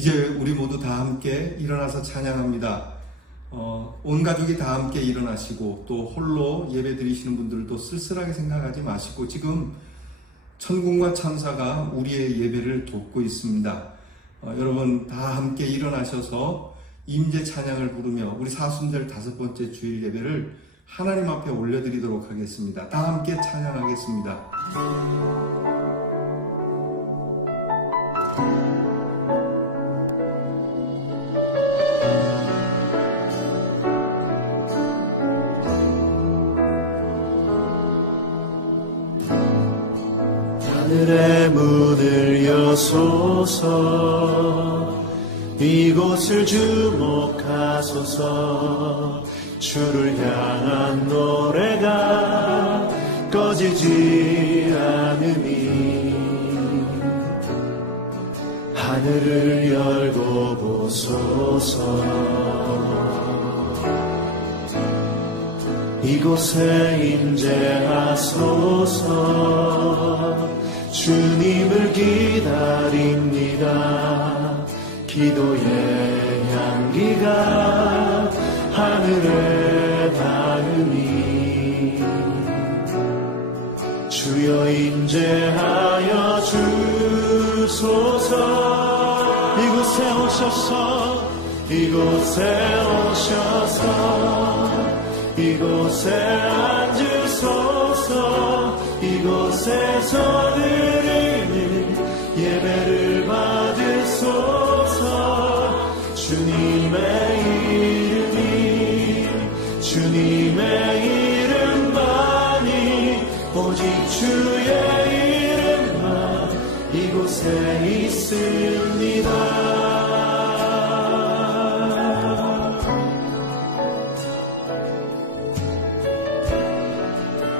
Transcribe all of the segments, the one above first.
이제 우리 모두 다 함께 일어나서 찬양합니다. 온 가족이 다 함께 일어나시고 또 홀로 예배 드리시는 분들도 쓸쓸하게 생각하지 마시고 지금 천군과 천사가 우리의 예배를 돕고 있습니다. 여러분 다 함께 일어나셔서 임재 찬양을 부르며 우리 사순절 5번째 주일 예배를 하나님 앞에 올려드리도록 하겠습니다. 다 함께 찬양하겠습니다. 하늘의 문을 여소서, 이곳을 주목하소서. 주를 향한 노래가 꺼지지 않으니 하늘을 열고 보소서. 이곳에 임재하소서. 주님을 기다립니다. 기도의 향기가 하늘에 닿으니 주여 임재하여 주소서. 이곳에 오셔서, 이곳에 오셔서, 이곳에 앉으소서. 이곳에서 드리는 예배를 받으소서. 주님의 이름만이, 오직 주의 이름만 이곳에 있습니다.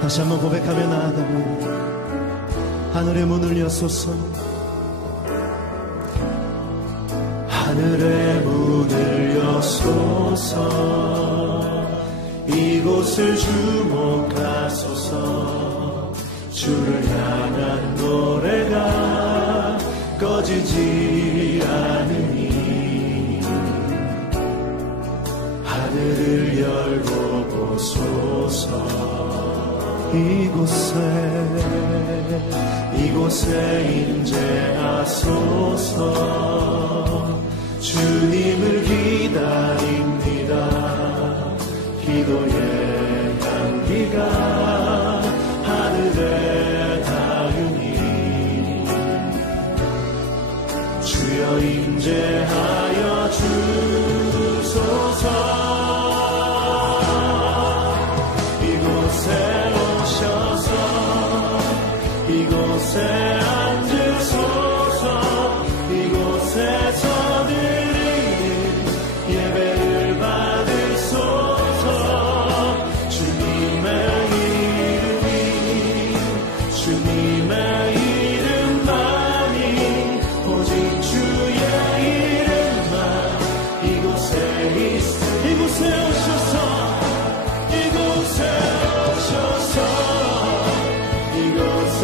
다시 한번 고백하며 나아가면 하늘의 문을 여소서. 하늘의 문을 여소서. 이곳을 주목하소서. 주를 향한 노래가 꺼지지 않으니 하늘을 열고 보소서. 이곳에 임재하소서. 주님을 기다립니다. 기도의 향기가 하늘에 닿으니 주여 임재하여 주소서. 이곳에 앉으소서. 이곳에서 드리는 예배를 받으소서. 주님의 이름만이, 오직 주의 이름만 이곳에 이곳에 오셔서, 이곳에 오셔서, 이곳에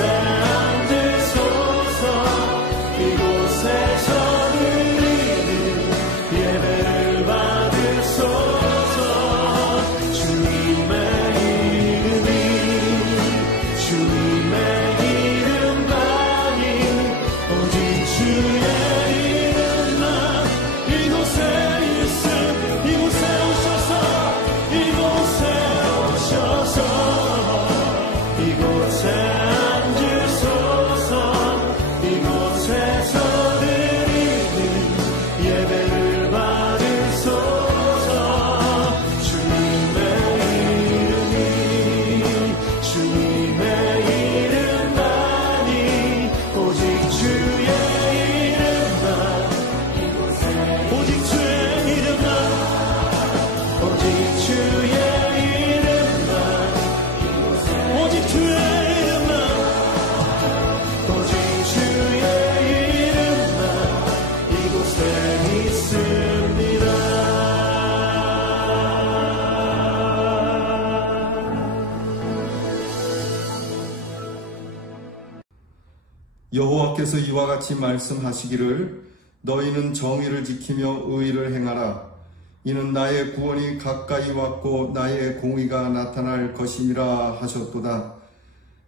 여호와께서 이와 같이 말씀하시기를 너희는 정의를 지키며 의를 행하라. 이는 나의 구원이 가까이 왔고 나의 공의가 나타날 것임이라 하셨도다.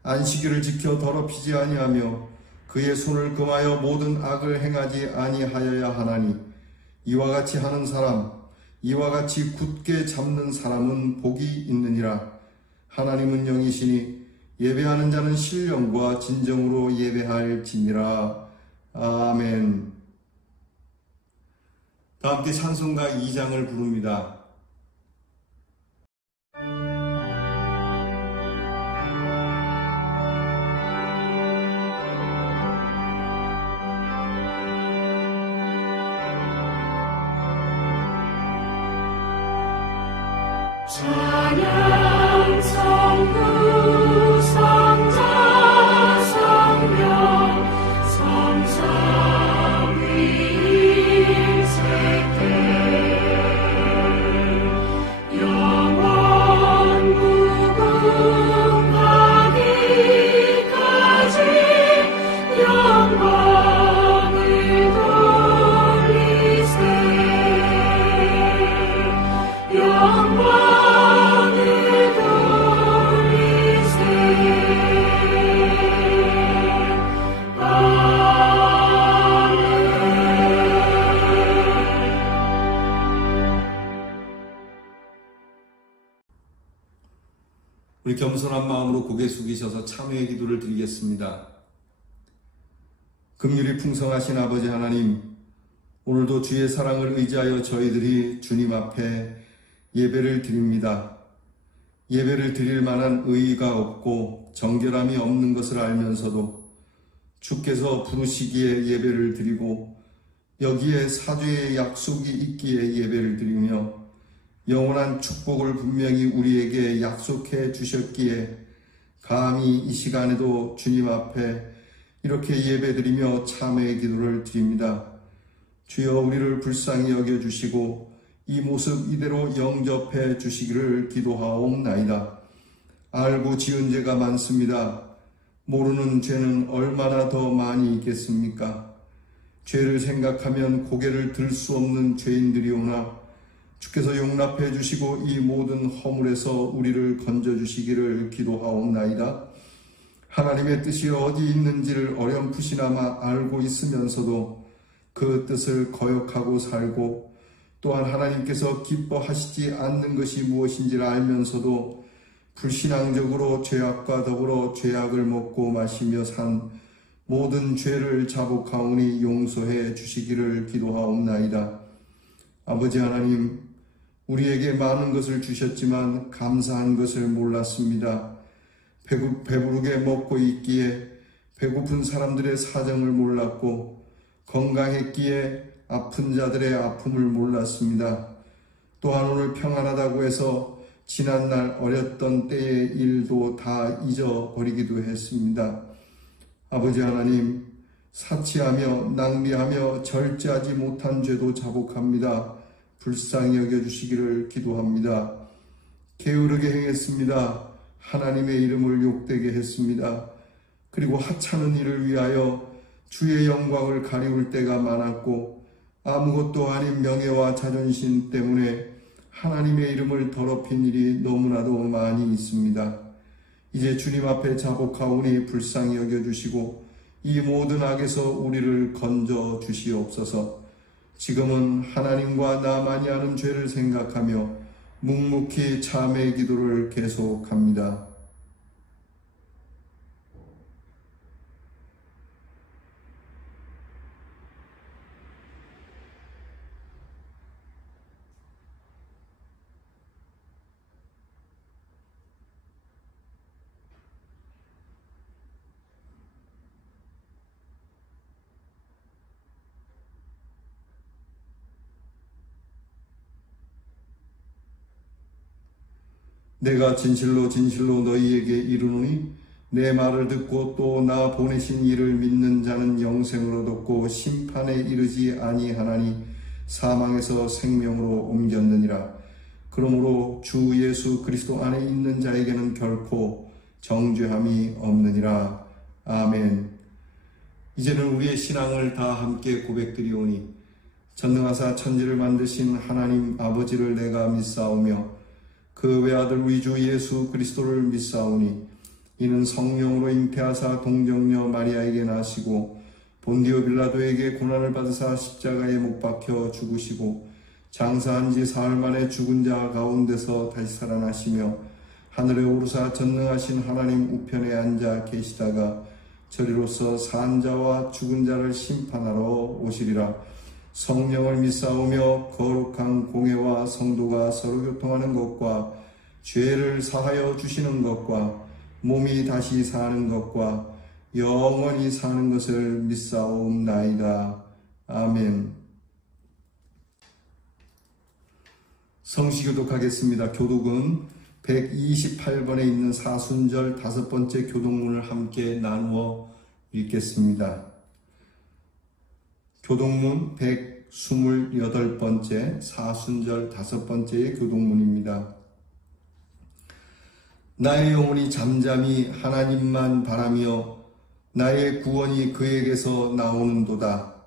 안식일을 지켜 더럽히지 아니하며 그의 손을 금하여 모든 악을 행하지 아니하여야 하나니 이와 같이 하는 사람, 이와 같이 굳게 잡는 사람은 복이 있느니라. 하나님은 영이시니 예배하는 자는 신령과 진정으로 예배할지니라. 아멘. 다 함께 찬송가 2장을 부릅니다. 찬양 성부 성자 성령 성삼위일 세계 영원 무궁하기까지 영광을 돌리세 영광 우리 겸손한 마음으로 고개 숙이셔서 참회의 기도를 드리겠습니다. 긍휼이 풍성하신 아버지 하나님, 오늘도 주의 사랑을 의지하여 저희들이 주님 앞에 예배를 드립니다. 예배를 드릴 만한 의의가 없고 정결함이 없는 것을 알면서도 주께서 부르시기에 예배를 드리고 여기에 사죄의 약속이 있기에 예배를 드리며 영원한 축복을 분명히 우리에게 약속해 주셨기에 감히 이 시간에도 주님 앞에 이렇게 예배드리며 참회의 기도를 드립니다. 주여 우리를 불쌍히 여겨주시고 이 모습 이대로 영접해 주시기를 기도하옵나이다. 알고 지은 죄가 많습니다. 모르는 죄는 얼마나 더 많이 있겠습니까? 죄를 생각하면 고개를 들 수 없는 죄인들이오나 주께서 용납해 주시고 이 모든 허물에서 우리를 건져주시기를 기도하옵나이다. 하나님의 뜻이 어디 있는지를 어렴풋이나마 알고 있으면서도 그 뜻을 거역하고 살고 또한 하나님께서 기뻐하시지 않는 것이 무엇인지를 알면서도 불신앙적으로 죄악과 더불어 죄악을 먹고 마시며 산 모든 죄를 자복하오니 용서해 주시기를 기도하옵나이다. 아버지 하나님, 우리에게 많은 것을 주셨지만 감사한 것을 몰랐습니다. 배부르게 먹고 있기에 배고픈 사람들의 사정을 몰랐고 건강했기에 아픈 자들의 아픔을 몰랐습니다. 또한 오늘 평안하다고 해서 지난날 어렸던 때의 일도 다 잊어버리기도 했습니다. 아버지 하나님, 사치하며 낭비하며 절제하지 못한 죄도 자복합니다. 불쌍히 여겨주시기를 기도합니다. 게으르게 행했습니다. 하나님의 이름을 욕되게 했습니다. 그리고 하찮은 일을 위하여 주의 영광을 가리울 때가 많았고 아무것도 아닌 명예와 자존심 때문에 하나님의 이름을 더럽힌 일이 너무나도 많이 있습니다. 이제 주님 앞에 자복하오니 불쌍히 여겨주시고 이 모든 악에서 우리를 건져 주시옵소서. 지금은 하나님과 나만이 아는 죄를 생각하며 묵묵히 참회의 기도를 계속합니다. 내가 진실로 진실로 너희에게 이르노니 내 말을 듣고 또 나 보내신 이를 믿는 자는 영생을 얻었고 심판에 이르지 아니하나니 사망에서 생명으로 옮겼느니라. 그러므로 주 예수 그리스도 안에 있는 자에게는 결코 정죄함이 없느니라. 아멘. 이제는 우리의 신앙을 다 함께 고백드리오니 전능하사 천지를 만드신 하나님 아버지를 내가 믿사오며 그 외아들 우리 주 예수 그리스도를 믿사오니 이는 성령으로 잉태하사 동정녀 마리아에게 나시고 본디오 빌라도에게 고난을 받으사 십자가에 못 박혀 죽으시고 장사한 지 사흘 만에 죽은 자 가운데서 다시 살아나시며 하늘에 오르사 전능하신 하나님 우편에 앉아 계시다가 저리로서 산 자와 죽은 자를 심판하러 오시리라. 성령을 믿사오며 거룩한 공회와 성도가 서로 교통하는 것과 죄를 사하여 주시는 것과 몸이 다시 사는 것과 영원히 사는 것을 믿사옵나이다. 아멘. 성시교독하겠습니다. 교독은 128번에 있는 사순절 5번째 교독문을 함께 나누어 읽겠습니다. 교독문 128번째 사순절 5번째의 교독문입니다. 나의 영혼이 잠잠히 하나님만 바라며 나의 구원이 그에게서 나오는도다.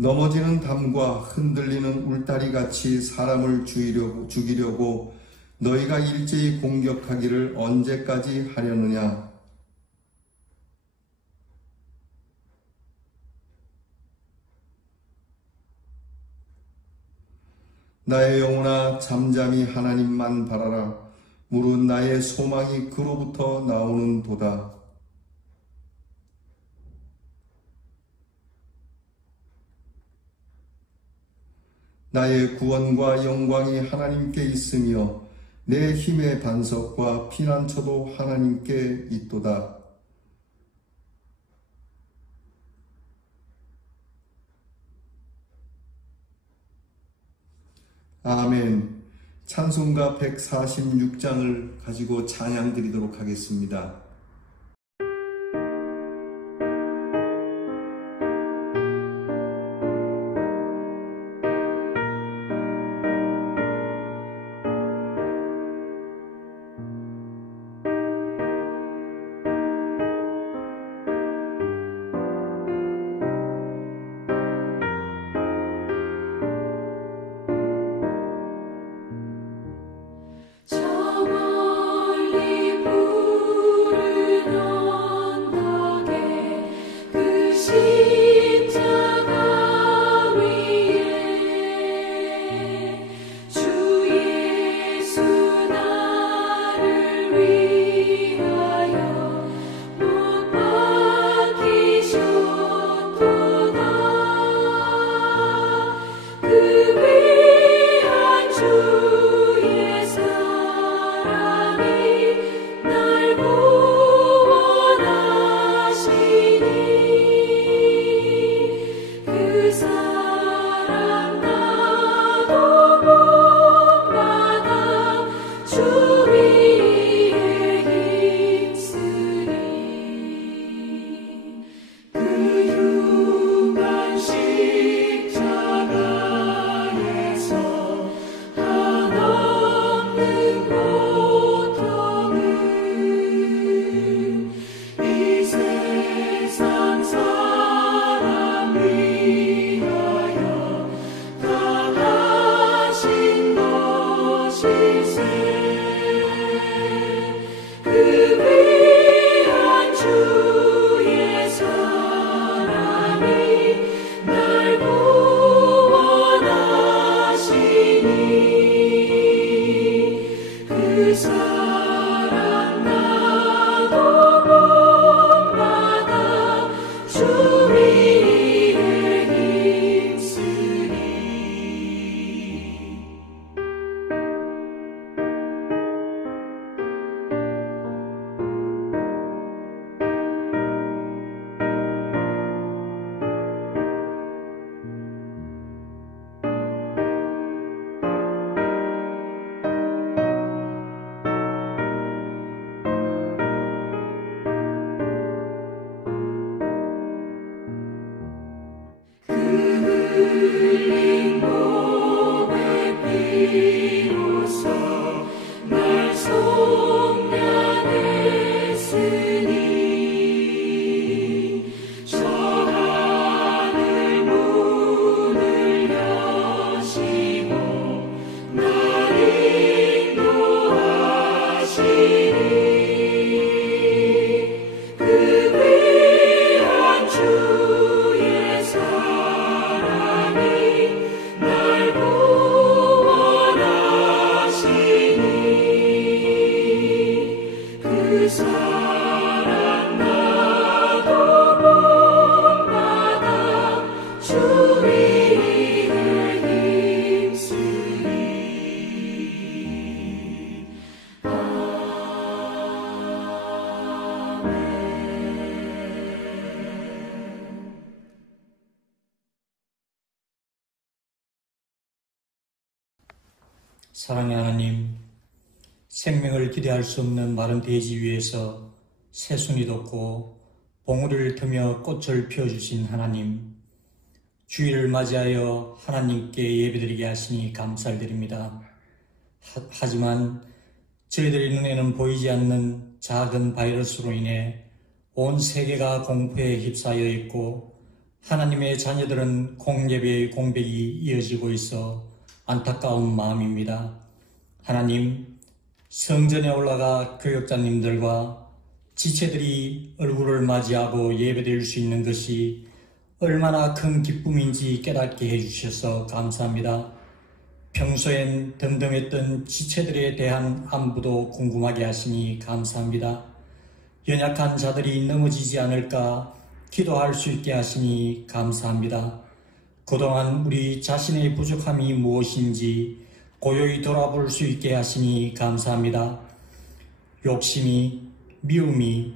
넘어지는 담과 흔들리는 울타리같이 사람을 죽이려고 너희가 일제히 공격하기를 언제까지 하려느냐. 나의 영혼아 잠잠히 하나님만 바라라. 무릇 나의 소망이 그로부터 나오는도다. 나의 구원과 영광이 하나님께 있으며 내 힘의 반석과 피난처도 하나님께 있도다. 아멘. 찬송가 146장을 가지고 찬양 드리도록 하겠습니다. 저 멀리 부르 사랑의 하나님, 생명을 기대할 수 없는 마른 대지 위에서 새순이 돋고 봉우리를 트며 꽃을 피워주신 하나님, 주일을 맞이하여 하나님께 예배드리게 하시니 감사드립니다. 하지만 저희들의 눈에는 보이지 않는 작은 바이러스로 인해 온 세계가 공포에 휩싸여 있고 하나님의 자녀들은 공예배의 공백이 이어지고 있어 안타까운 마음입니다. 하나님, 성전에 올라가 교역자님들과 지체들이 얼굴을 맞이하고 예배드릴 수 있는 것이 얼마나 큰 기쁨인지 깨닫게 해주셔서 감사합니다. 평소엔 덤덤했던 지체들에 대한 안부도 궁금하게 하시니 감사합니다. 연약한 자들이 넘어지지 않을까 기도할 수 있게 하시니 감사합니다. 그동안 우리 자신의 부족함이 무엇인지 고요히 돌아볼 수 있게 하시니 감사합니다. 욕심이, 미움이,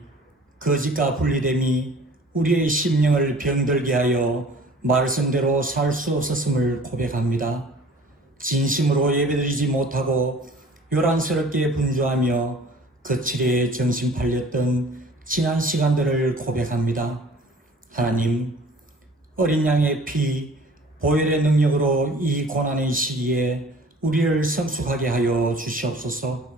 거짓과 분리됨이 우리의 심령을 병들게 하여 말씀대로 살 수 없었음을 고백합니다. 진심으로 예배드리지 못하고 요란스럽게 분주하며 거칠게 정신 팔렸던 지난 시간들을 고백합니다. 하나님, 어린 양의 피, 보혈의 능력으로 이 고난의 시기에 우리를 성숙하게 하여 주시옵소서.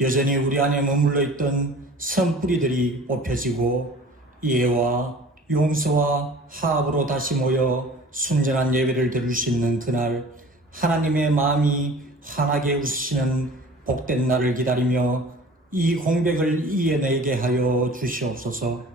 여전히 우리 안에 머물러 있던 선뿌리들이 뽑혀지고 이해와 용서와 화합으로 다시 모여 순전한 예배를 드릴 수 있는 그날, 하나님의 마음이 환하게 웃으시는 복된 날을 기다리며 이 공백을 이겨내게 하여 주시옵소서.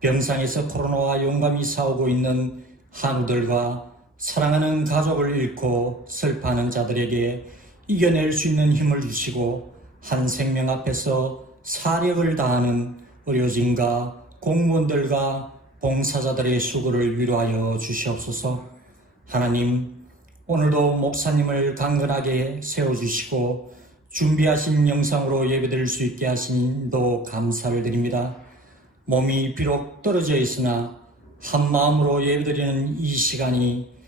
병상에서 코로나와 용감히 싸우고 있는 한우들과 사랑하는 가족을 잃고 슬퍼하는 자들에게 이겨낼 수 있는 힘을 주시고 한 생명 앞에서 사력을 다하는 의료진과 공무원들과 봉사자들의 수고를 위로하여 주시옵소서. 하나님, 오늘도 목사님을 강건하게 세워주시고 준비하신 영상으로 예배드릴 수 있게 하신도 감사를 드립니다. 몸이 비록 떨어져 있으나 한 마음으로 예배드리는 이 시간이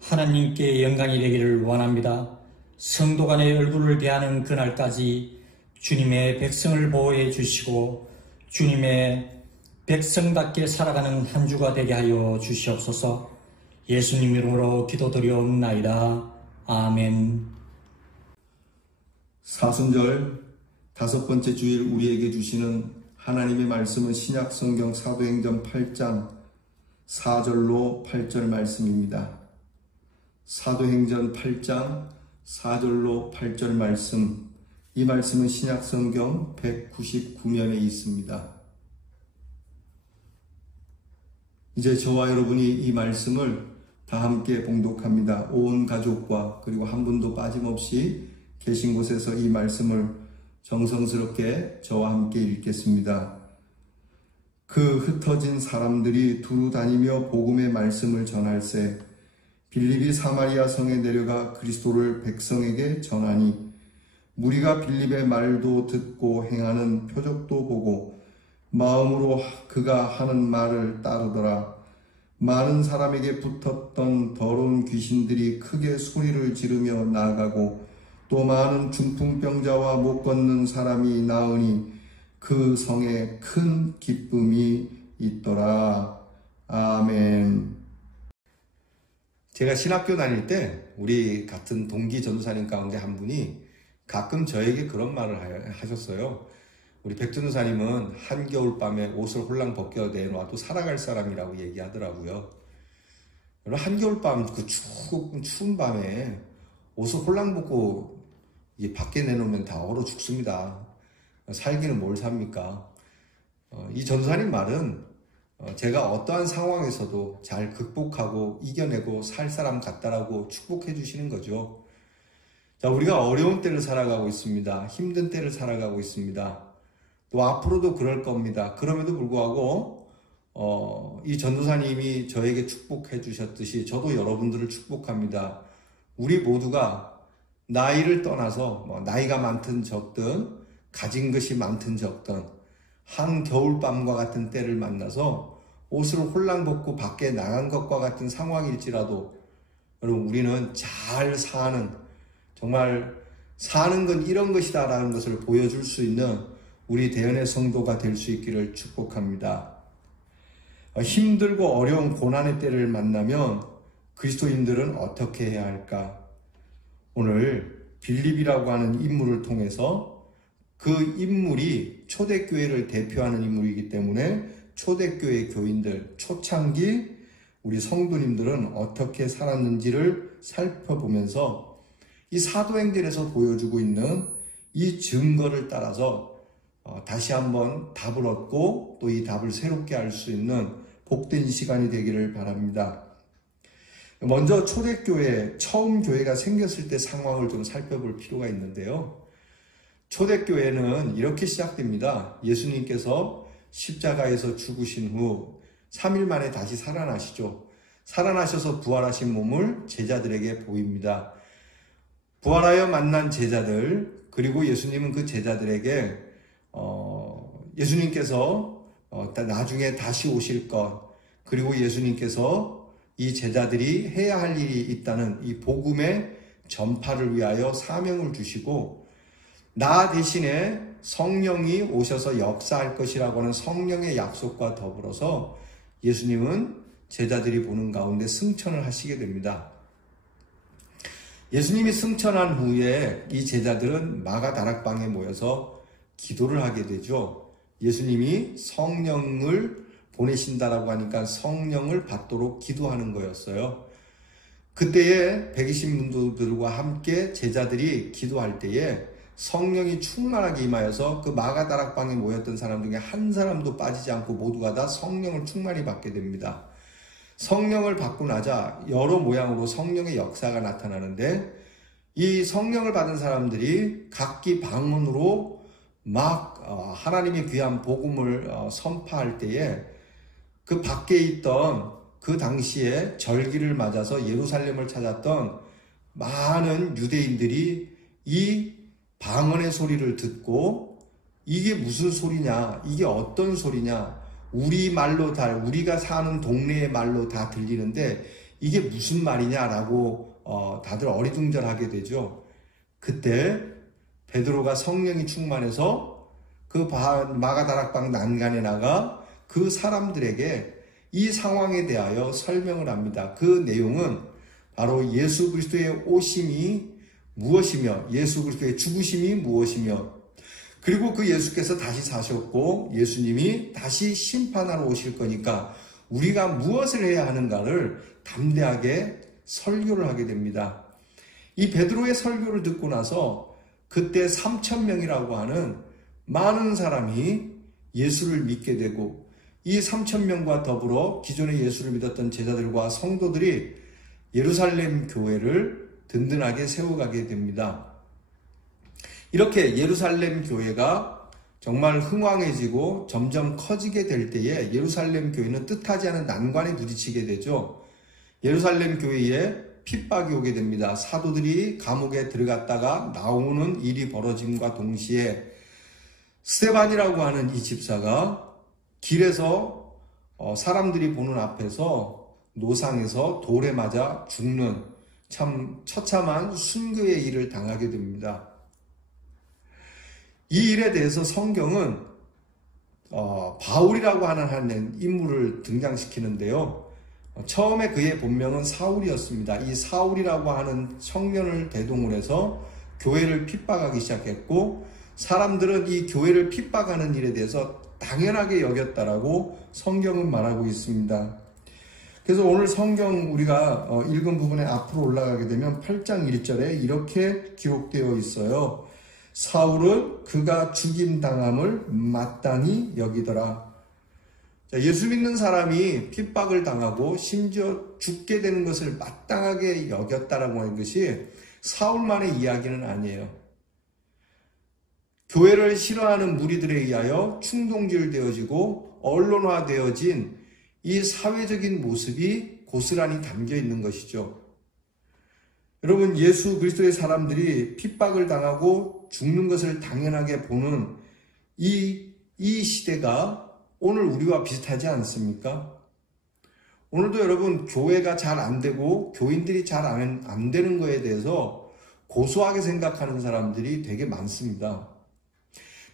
하나님께 영광이 되기를 원합니다. 성도 간의 얼굴을 대하는 그날까지 주님의 백성을 보호해 주시고 주님의 백성답게 살아가는 한 주가 되게 하여 주시옵소서. 예수님 이름으로 기도드리옵나이다. 아멘. 사순절 5번째 주일 우리에게 주시는 하나님의 말씀은 신약성경 사도행전 8장 4절로 8절 말씀입니다. 사도행전 8장 4절로 8절 말씀, 이 말씀은 신약성경 199면에 있습니다. 이제 저와 여러분이 이 말씀을 다 함께 봉독합니다. 온 가족과 그리고 한 분도 빠짐없이 계신 곳에서 이 말씀을 정성스럽게 저와 함께 읽겠습니다. 그 흩어진 사람들이 두루 다니며 복음의 말씀을 전할세 빌립이 사마리아 성에 내려가 그리스도를 백성에게 전하니 무리가 빌립의 말도 듣고 행하는 표적도 보고 마음으로 그가 하는 말을 따르더라. 많은 사람에게 붙었던 더러운 귀신들이 크게 소리를 지르며 나아가고 또 많은 중풍병자와 못 걷는 사람이 나으니 그 성에 큰 기쁨이 있더라. 아멘. 제가 신학교 다닐 때 우리 같은 동기 전도사님 가운데 한 분이 가끔 저에게 그런 말을 하셨어요. 우리 백전도사님은 한겨울밤에 옷을 홀랑 벗겨 내놔도 살아갈 사람이라고 얘기하더라고요. 한겨울밤 그 추운 밤에 옷을 홀랑 벗고 이게 밖에 내놓으면 다 얼어 죽습니다. 살기는 뭘 삽니까? 이 전도사님 말은 제가 어떠한 상황에서도 잘 극복하고 이겨내고 살 사람 같다라고 축복해 주시는 거죠. 자, 우리가 어려운 때를 살아가고 있습니다. 힘든 때를 살아가고 있습니다. 또 앞으로도 그럴 겁니다. 그럼에도 불구하고 이 전도사님이 저에게 축복해 주셨듯이 저도 여러분들을 축복합니다. 우리 모두가 나이를 떠나서 나이가 많든 적든 가진 것이 많든 적든 한겨울밤과 같은 때를 만나서 옷을 홀랑 벗고 밖에 나간 것과 같은 상황일지라도 여러분 우리는 잘 사는, 정말 사는 건 이런 것이다 라는 것을 보여줄 수 있는 우리 대연의 성도가 될 수 있기를 축복합니다. 힘들고 어려운 고난의 때를 만나면 그리스도인들은 어떻게 해야 할까? 오늘 빌립이라고 하는 인물을 통해서 그 인물이 초대교회를 대표하는 인물이기 때문에 초대교회 교인들, 초창기 우리 성도님들은 어떻게 살았는지를 살펴보면서 이 사도행전에서 보여주고 있는 이 증거를 따라서 다시 한번 답을 얻고 또 이 답을 새롭게 알 수 있는 복된 시간이 되기를 바랍니다. 먼저 초대교회, 처음 교회가 생겼을 때 상황을 좀 살펴볼 필요가 있는데요. 초대교회는 이렇게 시작됩니다. 예수님께서 십자가에서 죽으신 후 3일 만에 다시 살아나시죠. 살아나셔서 부활하신 몸을 제자들에게 보입니다. 부활하여 만난 제자들, 그리고 예수님은 그 제자들에게 예수님께서 나중에 다시 오실 것, 그리고 예수님께서 이 제자들이 해야 할 일이 있다는 이 복음의 전파를 위하여 사명을 주시고 나 대신에 성령이 오셔서 역사할 것이라고 하는 성령의 약속과 더불어서 예수님은 제자들이 보는 가운데 승천을 하시게 됩니다. 예수님이 승천한 후에 이 제자들은 마가다락방에 모여서 기도를 하게 되죠. 예수님이 성령을 보내신다라고 하니까 성령을 받도록 기도하는 거였어요. 그때에 120문도들과 함께 제자들이 기도할 때에 성령이 충만하게 임하여서 그 마가다락방에 모였던 사람 중에 한 사람도 빠지지 않고 모두가 다 성령을 충만히 받게 됩니다. 성령을 받고 나자 여러 모양으로 성령의 역사가 나타나는데 이 성령을 받은 사람들이 각기 방언으로 막 하나님의 귀한 복음을 선포할 때에 그 밖에 있던 그 당시에 절기를 맞아서 예루살렘을 찾았던 많은 유대인들이 이 방언의 소리를 듣고 이게 무슨 소리냐, 이게 어떤 소리냐, 우리 말로 다, 우리가 사는 동네의 말로 다 들리는데 이게 무슨 말이냐라고 다들 어리둥절하게 되죠. 그때 베드로가 성령이 충만해서 그 마가다락방 난간에 나가 그 사람들에게 이 상황에 대하여 설명을 합니다. 그 내용은 바로 예수 그리스도의 오심이 무엇이며 예수 그리스도의 죽으심이 무엇이며 그리고 그 예수께서 다시 사셨고 예수님이 다시 심판하러 오실 거니까 우리가 무엇을 해야 하는가를 담대하게 설교를 하게 됩니다. 이 베드로의 설교를 듣고 나서 그때 3,000명이라고 하는 많은 사람이 예수를 믿게 되고 이 3,000명과 더불어 기존에 예수를 믿었던 제자들과 성도들이 예루살렘 교회를 든든하게 세워가게 됩니다. 이렇게 예루살렘 교회가 정말 흥왕해지고 점점 커지게 될 때에 예루살렘 교회는 뜻하지 않은 난관에 부딪히게 되죠. 예루살렘 교회에 핍박이 오게 됩니다. 사도들이 감옥에 들어갔다가 나오는 일이 벌어짐과 동시에 스데반이라고 하는 이 집사가 길에서 사람들이 보는 앞에서 노상에서 돌에 맞아 죽는 참 처참한 순교의 일을 당하게 됩니다. 이 일에 대해서 성경은 바울이라고 하는 한 인물을 등장시키는데요. 처음에 그의 본명은 사울이었습니다. 이 사울이라고 하는 청년을 대동을 해서 교회를 핍박하기 시작했고 사람들은 이 교회를 핍박하는 일에 대해서 당연하게 여겼다라고 성경은 말하고 있습니다. 그래서 오늘 성경 우리가 읽은 부분에 앞으로 올라가게 되면 8장 1절에 이렇게 기록되어 있어요. 사울은 그가 죽임당함을 마땅히 여기더라. 자, 예수 믿는 사람이 핍박을 당하고 심지어 죽게 되는 것을 마땅하게 여겼다라고 하는 것이 사울만의 이야기는 아니에요. 교회를 싫어하는 무리들에 의하여 충동질되어지고 언론화되어진 이 사회적인 모습이 고스란히 담겨 있는 것이죠. 여러분, 예수 그리스도의 사람들이 핍박을 당하고 죽는 것을 당연하게 보는 이 시대가 오늘 우리와 비슷하지 않습니까? 오늘도 여러분, 교회가 잘 안 되고 교인들이 잘 안 되는 거에 대해서 고소하게 생각하는 사람들이 되게 많습니다.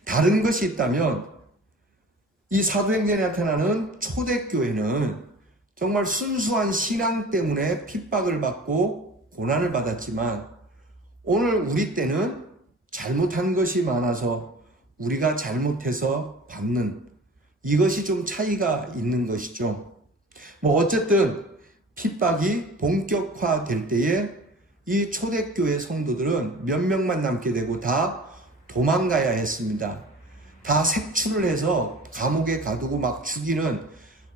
다른 것이 있다면 이 사도행전에 나타나는 초대교회는 정말 순수한 신앙 때문에 핍박을 받고 고난을 받았지만 오늘 우리 때는 잘못한 것이 많아서 우리가 잘못해서 받는 이것이 좀 차이가 있는 것이죠. 어쨌든 핍박이 본격화될 때에 이 초대교회 성도들은 몇 명만 남게 되고 다 도망가야 했습니다. 다 색출을 해서 감옥에 가두고 막 죽이는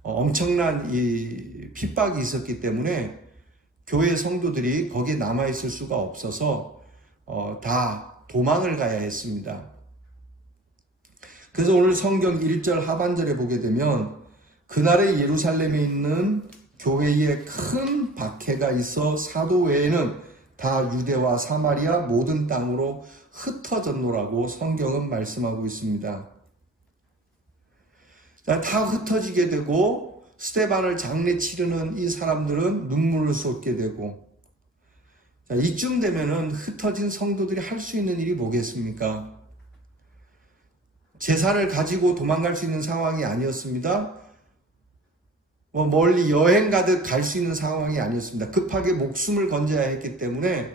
엄청난 이 핍박이 있었기 때문에 교회 성도들이 거기에 남아있을 수가 없어서 다 도망을 가야 했습니다. 그래서 오늘 성경 1절 하반절에 보게 되면 그날의 예루살렘에 있는 교회에 큰 박해가 있어 사도 외에는 다 유대와 사마리아 모든 땅으로 흩어졌노라고 성경은 말씀하고 있습니다. 다 흩어지게 되고 스데반을 장례 치르는 이 사람들은 눈물을 쏟게 되고 이쯤 되면은 흩어진 성도들이 할 수 있는 일이 뭐겠습니까? 재산을 가지고 도망갈 수 있는 상황이 아니었습니다. 멀리 여행 가듯 갈 수 있는 상황이 아니었습니다. 급하게 목숨을 건져야 했기 때문에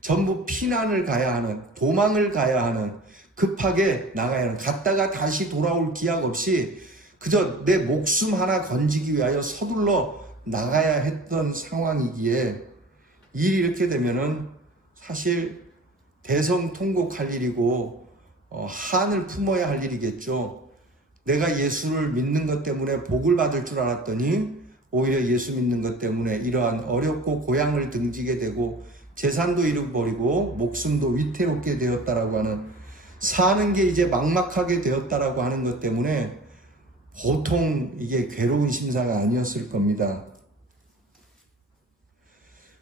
전부 피난을 가야 하는, 도망을 가야 하는, 급하게 나가야 하는, 갔다가 다시 돌아올 기약 없이 그저 내 목숨 하나 건지기 위하여 서둘러 나가야 했던 상황이기에 일이 이렇게 되면은 사실 대성통곡할 일이고 한을 품어야 할 일이겠죠. 내가 예수를 믿는 것 때문에 복을 받을 줄 알았더니 오히려 예수 믿는 것 때문에 이러한 어렵고 고향을 등지게 되고 재산도 잃어버리고 목숨도 위태롭게 되었다라고 하는, 사는 게 이제 막막하게 되었다라고 하는 것 때문에 보통 이게 괴로운 심사가 아니었을 겁니다.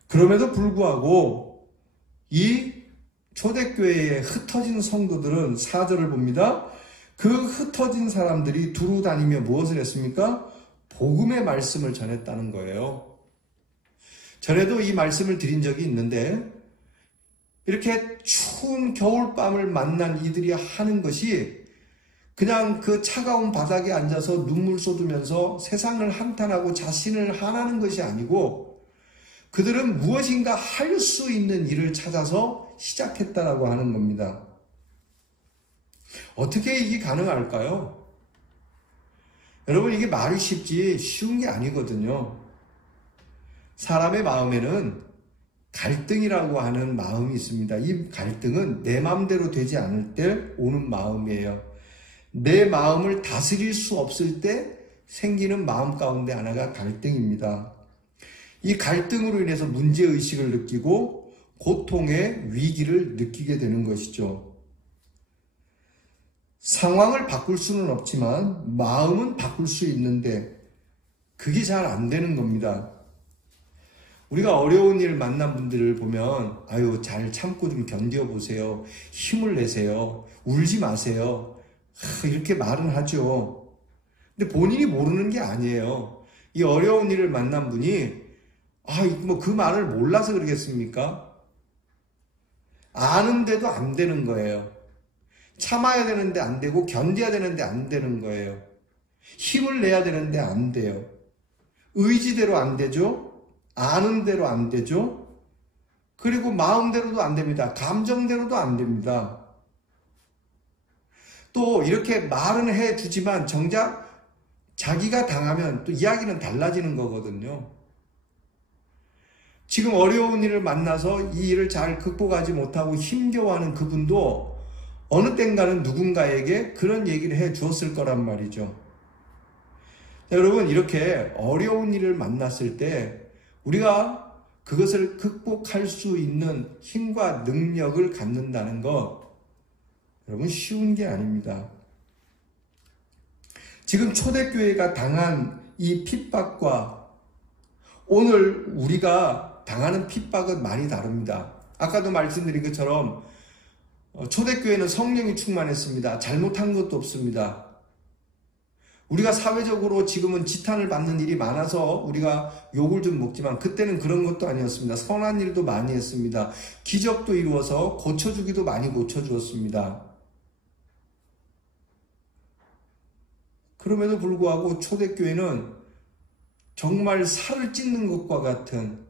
그럼에도 불구하고 이 초대교회에 흩어진 성도들은 4절을 봅니다. 그 흩어진 사람들이 두루 다니며 무엇을 했습니까? 복음의 말씀을 전했다는 거예요. 전에도 이 말씀을 드린 적이 있는데 이렇게 추운 겨울밤을 만난 이들이 하는 것이 그냥 그 차가운 바닥에 앉아서 눈물 쏟으면서 세상을 한탄하고 자신을 한하는 것이 아니고 그들은 무엇인가 할 수 있는 일을 찾아서 시작했다라고 하는 겁니다. 어떻게 이게 가능할까요? 여러분, 이게 말이 쉽지 쉬운 게 아니거든요. 사람의 마음에는 갈등이라고 하는 마음이 있습니다. 이 갈등은 내 마음대로 되지 않을 때 오는 마음이에요. 내 마음을 다스릴 수 없을 때 생기는 마음 가운데 하나가 갈등입니다. 이 갈등으로 인해서 문제의식을 느끼고 고통의 위기를 느끼게 되는 것이죠. 상황을 바꿀 수는 없지만 마음은 바꿀 수 있는데 그게 잘 안 되는 겁니다. 우리가 어려운 일 만난 분들을 보면 아유, 잘 참고 좀 견뎌보세요. 힘을 내세요. 울지 마세요. 이렇게 말은 하죠. 근데 본인이 모르는 게 아니에요. 이 어려운 일을 만난 분이 그 말을 몰라서 그러겠습니까? 아는데도 안 되는 거예요. 참아야 되는데 안 되고 견뎌야 되는데 안 되는 거예요. 힘을 내야 되는데 안 돼요. 의지대로 안 되죠. 아는 대로 안 되죠. 그리고 마음대로도 안 됩니다. 감정대로도 안 됩니다. 또 이렇게 말은 해주지만 정작 자기가 당하면 또 이야기는 달라지는 거거든요. 지금 어려운 일을 만나서 이 일을 잘 극복하지 못하고 힘겨워하는 그분도 어느 땐가는 누군가에게 그런 얘기를 해 주었을 거란 말이죠. 자, 여러분, 이렇게 어려운 일을 만났을 때 우리가 그것을 극복할 수 있는 힘과 능력을 갖는다는 것, 여러분, 쉬운 게 아닙니다. 지금 초대교회가 당한 이 핍박과 오늘 우리가 당하는 핍박은 많이 다릅니다. 아까도 말씀드린 것처럼 초대교회는 성령이 충만했습니다. 잘못한 것도 없습니다. 우리가 사회적으로 지금은 지탄을 받는 일이 많아서 우리가 욕을 좀 먹지만 그때는 그런 것도 아니었습니다. 선한 일도 많이 했습니다. 기적도 이루어서 고쳐주기도 많이 고쳐주었습니다. 그럼에도 불구하고 초대교회는 정말 살을 찢는 것과 같은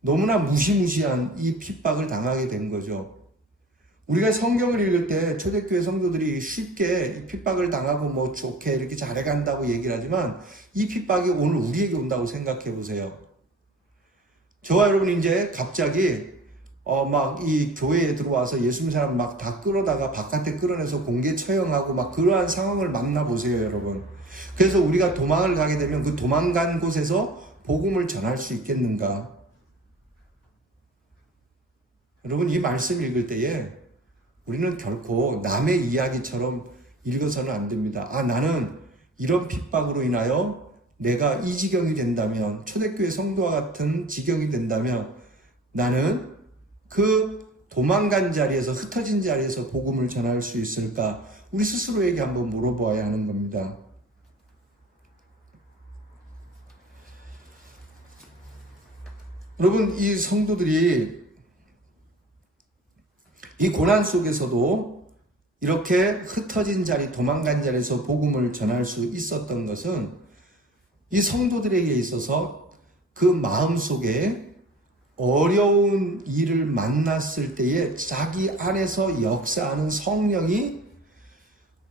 너무나 무시무시한 이 핍박을 당하게 된 거죠. 우리가 성경을 읽을 때 초대교회 성도들이 쉽게 핍박을 당하고 뭐 좋게 이렇게 잘해간다고 얘기를 하지만 이 핍박이 오늘 우리에게 온다고 생각해 보세요. 저와 여러분이 이제 갑자기 막 이 교회에 들어와서 예수님 사람 막 다 끌어다가 바깥에 끌어내서 공개 처형하고 막 그러한 상황을 만나보세요, 여러분. 그래서 우리가 도망을 가게 되면 그 도망간 곳에서 복음을 전할 수 있겠는가? 여러분, 이 말씀 읽을 때에 우리는 결코 남의 이야기처럼 읽어서는 안 됩니다. 아, 나는 이런 핍박으로 인하여 내가 이 지경이 된다면, 초대교회 성도와 같은 지경이 된다면 나는 그 도망간 자리에서, 흩어진 자리에서 복음을 전할 수 있을까? 우리 스스로에게 한번 물어보아야 하는 겁니다. 여러분, 이 성도들이 이 고난 속에서도 이렇게 흩어진 자리, 도망간 자리에서 복음을 전할 수 있었던 것은 이 성도들에게 있어서 그 마음속에 어려운 일을 만났을 때에 자기 안에서 역사하는 성령이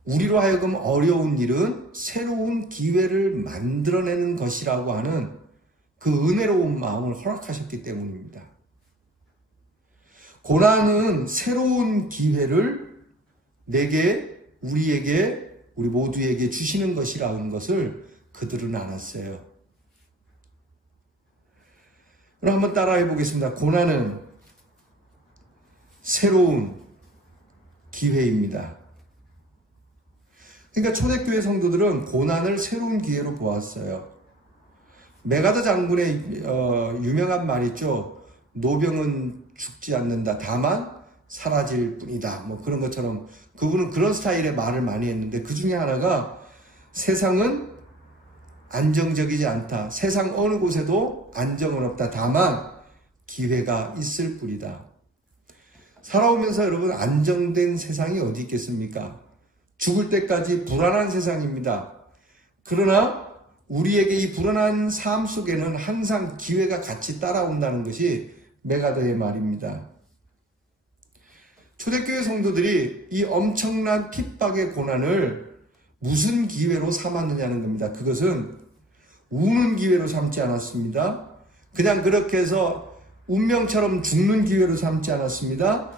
우리로 하여금 어려운 일은 새로운 기회를 만들어내는 것이라고 하는 그 은혜로운 마음을 허락하셨기 때문입니다. 고난은 새로운 기회를 내게, 우리에게, 우리 모두에게 주시는 것이라는 것을 그들은 알았어요. 그럼 한번 따라해 보겠습니다. 고난은 새로운 기회입니다. 그러니까 초대교회 성도들은 고난을 새로운 기회로 보았어요. 메가더 장군의 유명한 말 있죠. 노병은 죽지 않는다. 다만 사라질 뿐이다. 뭐 그런 것처럼 그분은 그런 스타일의 말을 많이 했는데 그 중에 하나가 세상은 안정적이지 않다. 세상 어느 곳에도 안정은 없다. 다만 기회가 있을 뿐이다. 살아오면서 여러분 안정된 세상이 어디 있겠습니까? 죽을 때까지 불안한 세상입니다. 그러나 우리에게 이 불안한 삶 속에는 항상 기회가 같이 따라온다는 것이 메가더의 말입니다. 초대교회 성도들이 이 엄청난 핍박의 고난을 무슨 기회로 삼았느냐는 겁니다. 그것은 우는 기회로 삼지 않았습니다. 그냥 그렇게 해서 운명처럼 죽는 기회로 삼지 않았습니다.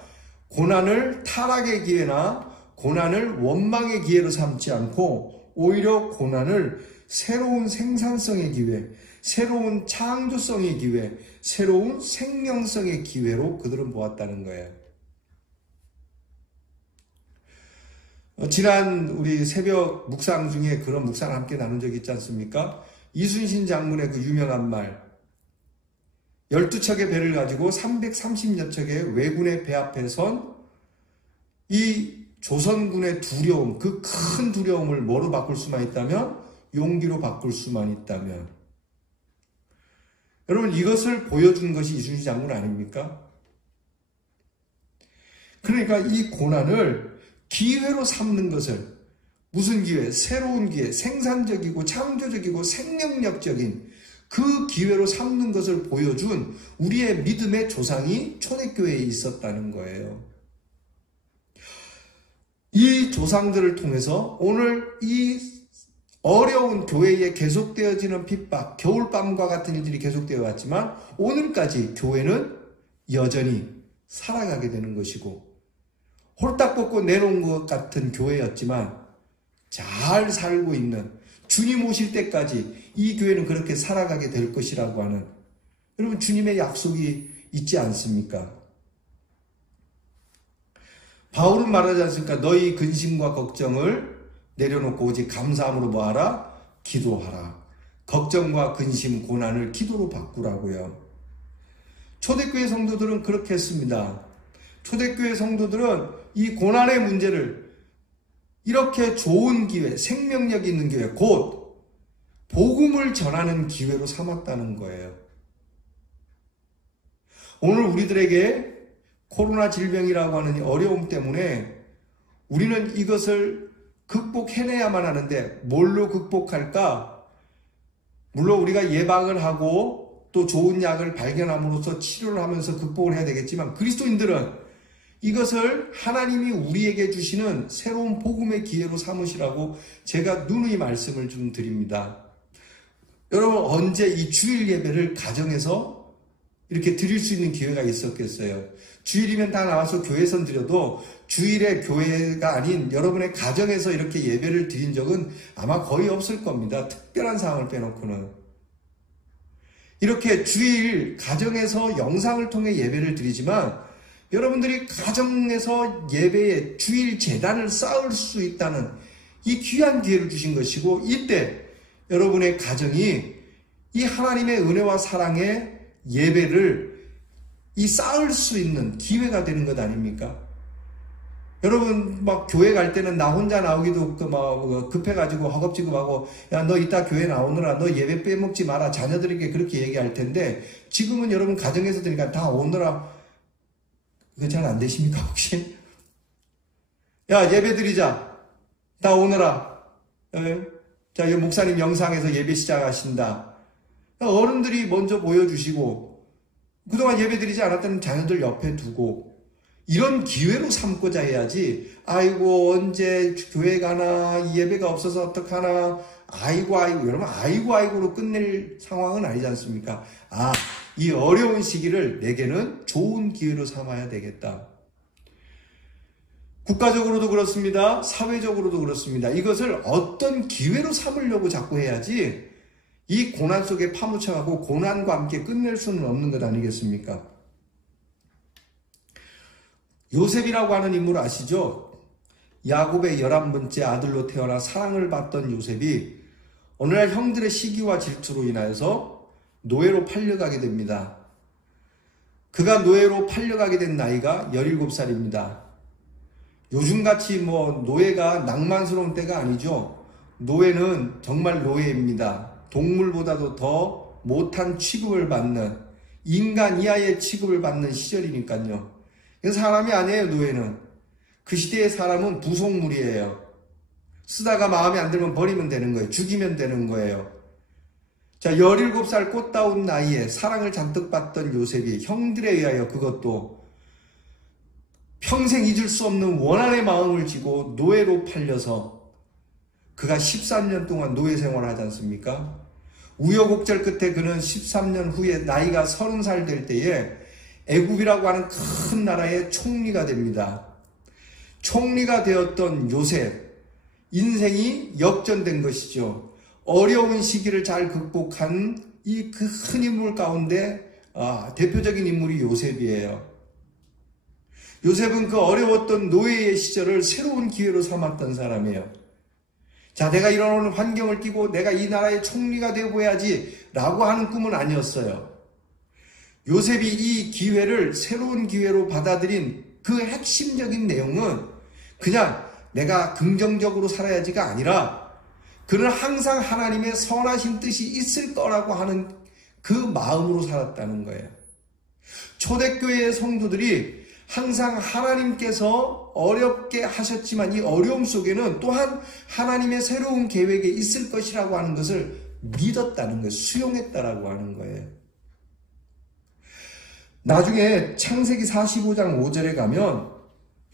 고난을 타락의 기회나 고난을 원망의 기회로 삼지 않고 오히려 고난을 새로운 생산성의 기회, 새로운 창조성의 기회, 새로운 생명성의 기회로 그들은 보았다는 거예요. 지난 우리 새벽 묵상 중에 그런 묵상을 함께 나눈 적이 있지 않습니까? 이순신 장군의 그 유명한 말, 12척의 배를 가지고 330여 척의 왜군의 배 앞에 선 이 조선군의 두려움, 그 큰 두려움을 뭐로 바꿀 수만 있다면? 용기로 바꿀 수만 있다면. 여러분, 이것을 보여준 것이 이순신 장군 아닙니까? 그러니까 이 고난을 기회로 삼는 것을, 무슨 기회? 새로운 기회, 생산적이고 창조적이고 생명력적인 그 기회로 삼는 것을 보여준 우리의 믿음의 조상이 초대교회에 있었다는 거예요. 이 조상들을 통해서 오늘 이 어려운 교회에 계속되어지는 핍박, 겨울밤과 같은 일들이 계속되어 왔지만 오늘까지 교회는 여전히 살아가게 되는 것이고, 홀딱 벗고 내놓은 것 같은 교회였지만 잘 살고 있는, 주님 오실 때까지 이 교회는 그렇게 살아가게 될 것이라고 하는, 여러분, 주님의 약속이 있지 않습니까? 바울은 말하지 않습니까? 너희 근심과 걱정을 내려놓고 오직 감사함으로 뭐하라? 기도하라. 걱정과 근심, 고난을 기도로 바꾸라고요. 초대교회 성도들은 그렇게 했습니다. 초대교회 성도들은 이 고난의 문제를 이렇게 좋은 기회, 생명력 있는 기회, 곧 복음을 전하는 기회로 삼았다는 거예요. 오늘 우리들에게 코로나 질병이라고 하는 이 어려움 때문에 우리는 이것을 극복해내야만 하는데 뭘로 극복할까? 물론 우리가 예방을 하고 또 좋은 약을 발견함으로써 치료를 하면서 극복을 해야 되겠지만, 그리스도인들은 이것을 하나님이 우리에게 주시는 새로운 복음의 기회로 삼으시라고 제가 누누이 말씀을 좀 드립니다. 여러분, 언제 이 주일 예배를 가정에서 이렇게 드릴 수 있는 기회가 있었겠어요? 주일이면 다 나와서 교회에서 드려도 주일에 교회가 아닌 여러분의 가정에서 이렇게 예배를 드린 적은 아마 거의 없을 겁니다. 특별한 상황을 빼놓고는. 이렇게 주일 가정에서 영상을 통해 예배를 드리지만 여러분들이 가정에서 예배에 주일 제단을 쌓을 수 있다는 이 귀한 기회를 주신 것이고, 이때 여러분의 가정이 이 하나님의 은혜와 사랑의 예배를 이 쌓을 수 있는 기회가 되는 것 아닙니까? 여러분, 막 교회 갈 때는 나 혼자 나오기도 막 급해가지고 허겁지겁하고, 야, 너 이따 교회 나오느라 너 예배 빼먹지 마라, 자녀들에게 그렇게 얘기할 텐데, 지금은 여러분 가정에서 드니까 다 오느라, 그거 잘 안 되십니까 혹시? 야, 예배 드리자, 다 오느라. 자, 이 목사님 영상에서 예배 시작하신다. 어른들이 먼저 보여주시고, 그동안 예배드리지 않았던 자녀들 옆에 두고, 이런 기회로 삼고자 해야지, 아이고 언제 교회 가나, 예배가 없어서 어떡하나, 아이고 여러분, 아이고로 끝낼 상황은 아니지 않습니까? 이 어려운 시기를 내게는 좋은 기회로 삼아야 되겠다. 국가적으로도 그렇습니다. 사회적으로도 그렇습니다. 이것을 어떤 기회로 삼으려고 자꾸 해야지 이 고난 속에 파묻혀가고 고난과 함께 끝낼 수는 없는 것 아니겠습니까? 요셉이라고 하는 인물 아시죠? 야곱의 11번째 아들로 태어나 사랑을 받던 요셉이 어느 날 형들의 시기와 질투로 인하여서 노예로 팔려가게 됩니다. 그가 노예로 팔려가게 된 나이가 17살입니다. 요즘같이 노예가 낭만스러운 때가 아니죠. 노예는 정말 노예입니다. 동물보다도 더 못한 취급을 받는, 인간 이하의 취급을 받는 시절이니까요. 사람이 아니에요, 노예는. 그 시대의 사람은 부속물이에요. 쓰다가 마음에 안 들면 버리면 되는 거예요. 죽이면 되는 거예요. 자, 17살 꽃다운 나이에 사랑을 잔뜩 받던 요셉이 형들에 의하여, 그것도 평생 잊을 수 없는 원한의 마음을 지고 노예로 팔려서 그가 13년 동안 노예 생활을 하지 않습니까? 우여곡절 끝에 그는 13년 후에 나이가 30살 될 때에 애굽이라고 하는 큰 나라의 총리가 됩니다. 총리가 되었던 요셉, 인생이 역전된 것이죠. 어려운 시기를 잘 극복한 이 그 큰 인물 가운데 대표적인 인물이 요셉이에요. 요셉은 그 어려웠던 노예의 시절을 새로운 기회로 삼았던 사람이에요. 자, 내가 이런 환경을 띄고 내가 이 나라의 총리가 되어야지 라고 하는 꿈은 아니었어요. 요셉이 이 기회를 새로운 기회로 받아들인 그 핵심적인 내용은 그냥 내가 긍정적으로 살아야지가 아니라 그는 항상 하나님의 선하신 뜻이 있을 거라고 하는 그 마음으로 살았다는 거예요. 초대교회의 성도들이 항상 하나님께서 어렵게 하셨지만 이 어려움 속에는 또한 하나님의 새로운 계획이 있을 것이라고 하는 것을 믿었다는 거예요. 수용했다라고 하는 거예요. 나중에 창세기 45장 5절에 가면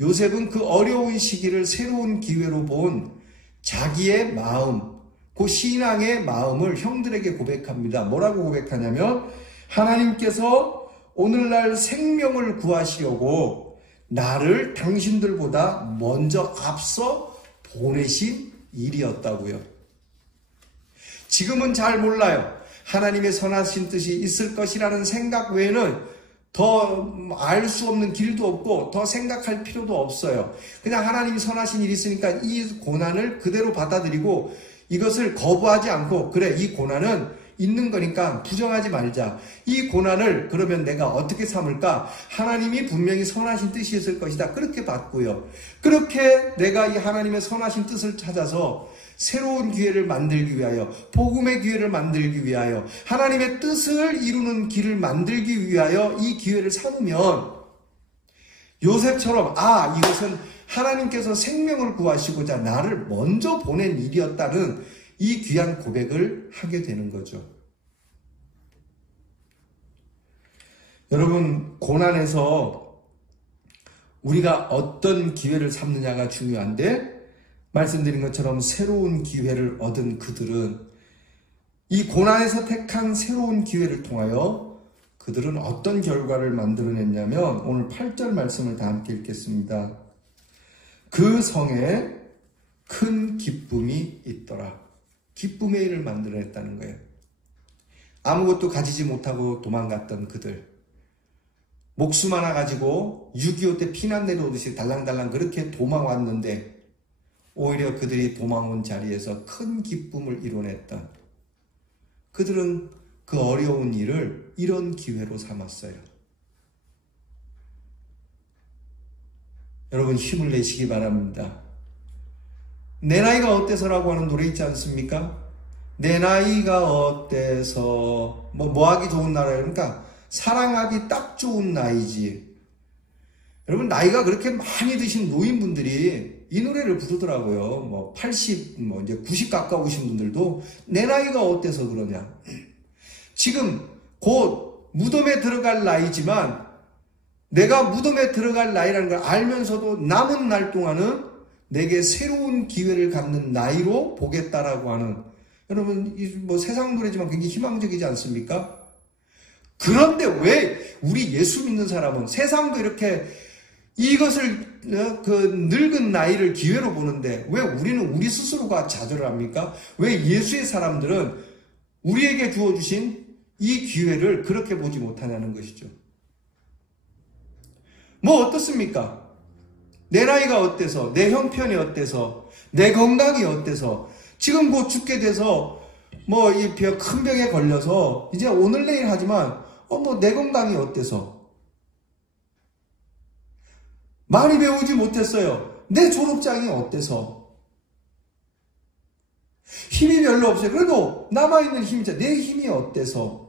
요셉은 그 어려운 시기를 새로운 기회로 본 자기의 마음, 그 신앙의 마음을 형들에게 고백합니다. 뭐라고 고백하냐면 하나님께서 오늘날 생명을 구하시려고 나를 당신들보다 먼저 앞서 보내신 일이었다고요. 지금은 잘 몰라요. 하나님의 선하신 뜻이 있을 것이라는 생각 외에는 더 알 수 없는 길도 없고 더 생각할 필요도 없어요. 그냥 하나님이 선하신 일이 있으니까 이 고난을 그대로 받아들이고 이것을 거부하지 않고 그래 이 고난은 있는 거니까 부정하지 말자. 이 고난을 그러면 내가 어떻게 삼을까? 하나님이 분명히 선하신 뜻이 있을 것이다. 그렇게 받고요. 그렇게 내가 이 하나님의 선하신 뜻을 찾아서 새로운 기회를 만들기 위하여, 복음의 기회를 만들기 위하여, 하나님의 뜻을 이루는 길을 만들기 위하여 이 기회를 삼으면 요셉처럼 이것은 하나님께서 생명을 구하시고자 나를 먼저 보낸 일이었다는 이 귀한 고백을 하게 되는 거죠. 여러분, 고난에서 우리가 어떤 기회를 삼느냐가 중요한데 말씀드린 것처럼 새로운 기회를 얻은 그들은 이 고난에서 택한 새로운 기회를 통하여 그들은 어떤 결과를 만들어냈냐면 오늘 8절 말씀을 다 함께 읽겠습니다. 그 성에 큰 기쁨이 있더라. 기쁨의 일을 만들어냈다는 거예요. 아무것도 가지지 못하고 도망갔던 그들. 목숨 하나 가지고 6.25 때 피난 내려오듯이 달랑달랑 그렇게 도망왔는데 오히려 그들이 도망온 자리에서 큰 기쁨을 이뤄냈던 그들은 그 어려운 일을 이런 기회로 삼았어요. 여러분 힘을 내시기 바랍니다. 내 나이가 어때서라고 하는 노래 있지 않습니까? 내 나이가 어때서 뭐하기 좋은 나라예요. 그러니까 사랑하기 딱 좋은 나이지. 여러분 나이가 그렇게 많이 드신 노인분들이 이 노래를 부르더라고요. 80, 이제 90 가까우신 분들도 내 나이가 어때서 그러냐. 지금 곧 무덤에 들어갈 나이지만 내가 무덤에 들어갈 나이라는 걸 알면서도 남은 날 동안은 내게 새로운 기회를 갖는 나이로 보겠다라고 하는, 여러분 세상 노래지만 굉장히 희망적이지 않습니까? 그런데 왜 우리 예수 믿는 사람은 세상도 이렇게 이것을 그 늙은 나이를 기회로 보는데 왜 우리는 우리 스스로가 좌절을 합니까? 왜 예수의 사람들은 우리에게 주어주신 이 기회를 그렇게 보지 못하냐는 것이죠. 어떻습니까? 내 나이가 어때서, 내 형편이 어때서, 내 건강이 어때서, 지금 곧 죽게 돼서 이 큰 병에 걸려서 이제 오늘 내일 하지만 내 건강이 어때서, 많이 배우지 못했어요. 내 졸업장이 어때서, 힘이 별로 없어요. 그래도 남아있는 힘이 내 힘이 어때서.